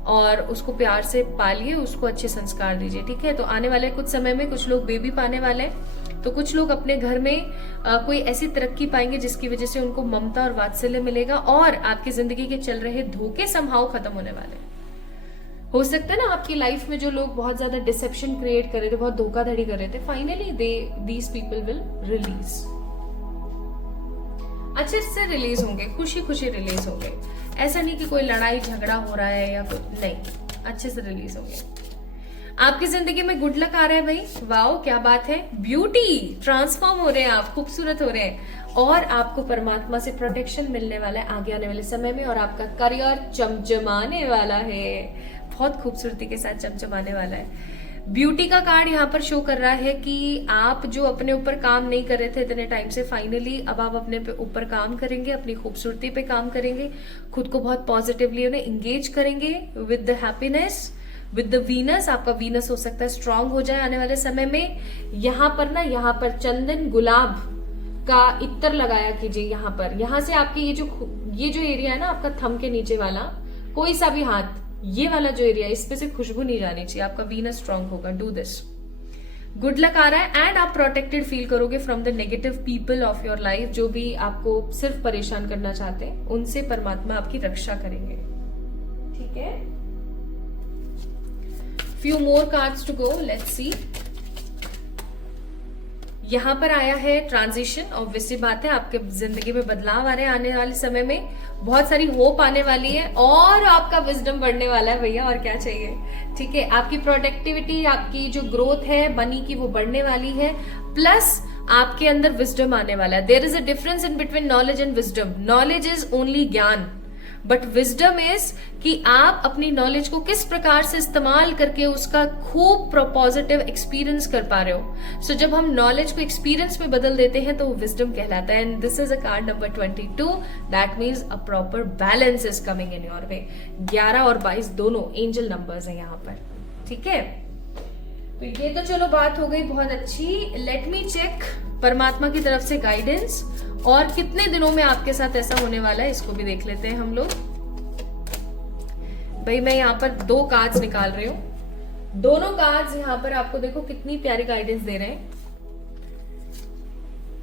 और उसको प्यार से पालिए, उसको अच्छे संस्कार दीजिए। ठीक है, तो आने वाले कुछ समय में कुछ लोग बेबी पाने वाले हैं, तो कुछ लोग अपने घर में कोई ऐसी तरक्की पाएंगे जिसकी वजह से उनको ममता और वात्सल्य मिलेगा, और आपकी जिंदगी के चल रहे धोखे समहाउ खत्म होने वाले हैं। हो सकता है ना आपकी लाइफ में जो लोग बहुत ज्यादा डिसेप्शन क्रिएट कर रहे थे, बहुत धोखाधड़ी कर रहे थे, finally these people will release, अच्छे से रिलीज होंगे, खुशी खुशी रिलीज होंगे। ऐसा नहीं कि कोई लड़ाई झगड़ा हो रहा है या कुछ, नहीं, अच्छे से रिलीज होंगे। आपकी जिंदगी में गुड लक आ रहा है भाई, वाओ क्या बात है, ब्यूटी ट्रांसफॉर्म हो रहे हैं आप, खूबसूरत हो रहे हैं, और आपको परमात्मा से प्रोटेक्शन मिलने वाला है आगे आने वाले समय में, और आपका करियर चमचमाने वाला है, बहुत खूबसूरती के साथ चमचमाने वाला है। ब्यूटी का कार्ड यहाँ पर शो कर रहा है कि आप जो अपने ऊपर काम नहीं कर रहे थे इतने टाइम से, फाइनली अब आप अपने ऊपर काम करेंगे, अपनी खूबसूरती पे काम करेंगे, खुद को बहुत पॉजिटिवली उन्हें इंगेज करेंगे with the happiness, with the Venus. आपका वीनस हो सकता है स्ट्रांग हो जाए आने वाले समय में। यहाँ पर ना, यहाँ पर चंदन गुलाब का इत्र लगाया कीजिए यहाँ पर, यहाँ से आपके ये जो एरिया है ना आपका थंब के नीचे वाला, कोई सा भी हाथ, ये वाला जो एरिया, इस पे से खुशबू नहीं जानी चाहिए, आपका वीनस स्ट्रांग होगा। डू दिस, गुड लक आ रहा है, एंड आप प्रोटेक्टेड फील करोगे from the negative people of your life, जो भी आपको सिर्फ परेशान करना चाहते हैं, उनसे परमात्मा आपकी रक्षा करेंगे। ठीक है, few more cards to go, let's see. यहाँ पर आया है ट्रांजिशन, ऑब्वियस सी बात है, आपके जिंदगी में बदलाव आ रहे हैं आने वाले समय में, बहुत सारी होप आने वाली है, और आपका विजडम बढ़ने वाला है भैया, और क्या चाहिए। ठीक है, आपकी प्रोडक्टिविटी, आपकी जो ग्रोथ है मनी की, वो बढ़ने वाली है, प्लस आपके अंदर विजडम आने वाला है। There is a difference in between knowledge and wisdom. Knowledge is only ज्ञान, बट विजडम इज कि आप अपनी नॉलेज को किस प्रकार से इस्तेमाल करके उसका खूब पॉजिटिव एक्सपीरियंस कर पा रहे हो। सो जब हम नॉलेज को एक्सपीरियंस में बदल देते हैं तो वो विजडम कहलाता है, and this is a card number 22, that means a proper balance is coming in your way. 11 और 22 दोनों एंजल नंबर्स हैं यहाँ पर। ठीक है, तो ये तो चलो बात हो गई बहुत अच्छी। लेट मी चेक परमात्मा की तरफ से गाइडेंस, और कितने दिनों में आपके साथ ऐसा होने वाला है, इसको भी देख लेते हैं हम लोग। भाई मैं यहाँ पर 2 कार्ड्स निकाल रही हूं, दोनों कार्ड्स यहाँ पर आपको देखो कितनी प्यारी गाइडेंस दे रहे हैं।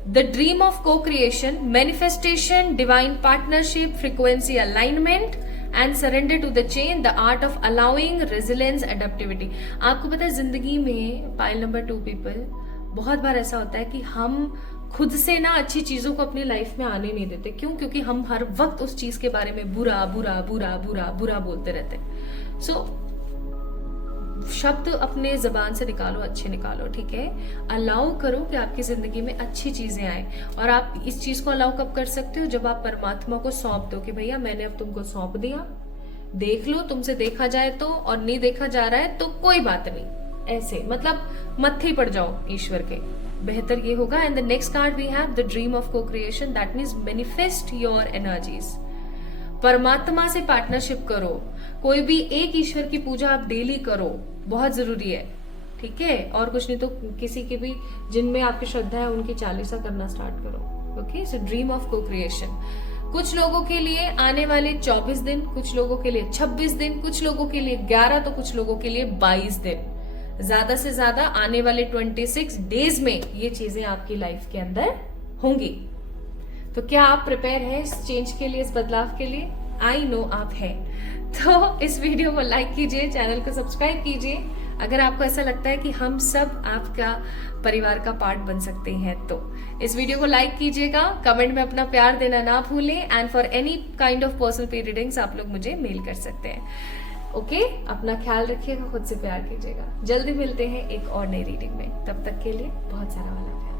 The dream of co creation, manifestation, divine partnership, frequency alignment, and surrender to the chain, the art of allowing, resilience, adaptivity. आपको पता है जिंदगी में पाइल नंबर 2 पीपल, बहुत बार ऐसा होता है कि हम खुद से ना अच्छी चीजों को अपनी लाइफ में आने नहीं देते। क्यों? क्योंकि हम हर वक्त उस चीज के बारे में बुरा बुरा बुरा बुरा बुरा बोलते रहते हैं। सो शब्द अपने जबान से निकालो, अच्छे निकालो। ठीक है, अलाउ करो कि आपकी जिंदगी में अच्छी चीजें आए, और आप इस चीज को अलाउ कब कर सकते हो, जब आप परमात्मा को सौंप दो कि भैया मैंने अब तुमको सौंप दिया, देख लो, तुमसे देखा जाए तो, और नहीं देखा जा रहा है तो कोई बात नहीं, ऐसे मतलब मत्थे पड़ जाओ ईश्वर के, बेहतर ये होगा। And the next card we have the dream of co creation, that means manifest your energies. परमात्मा से पार्टनरशिप करो, कोई भी एक ईश्वर की पूजा आप डेली करो, बहुत जरूरी है। ठीक है, और कुछ नहीं तो किसी के भी जिनमें आपकी श्रद्धा है उनकी चालीसा करना स्टार्ट करो। Okay, so dream of co creation. कुछ लोगों के लिए आने वाले 24 दिन, कुछ लोगों के लिए 26 दिन, कुछ लोगों के लिए 11, तो कुछ लोगों के लिए 22 दिन। ज्यादा से ज्यादा आने वाले 26 डेज में ये चीजें आपकी लाइफ के अंदर होंगी। तो क्या आप प्रिपेयर हैं इस चेंज के लिए, इस बदलाव के लिए? आई नो आप हैं। तो इस वीडियो को लाइक कीजिए, चैनल को सब्सक्राइब कीजिए अगर आपको ऐसा लगता है कि हम सब आपका परिवार का पार्ट बन सकते हैं। तो इस वीडियो को लाइक कीजिएगा, कमेंट में अपना प्यार देना ना भूलें, and for any kind of personal पे रीडिंग्स आप लोग मुझे मेल कर सकते हैं। ओके, अपना ख्याल रखिएगा, खुद से प्यार कीजिएगा। जल्दी मिलते हैं एक और नई रीडिंग में, तब तक के लिए बहुत सारा वाला प्यार।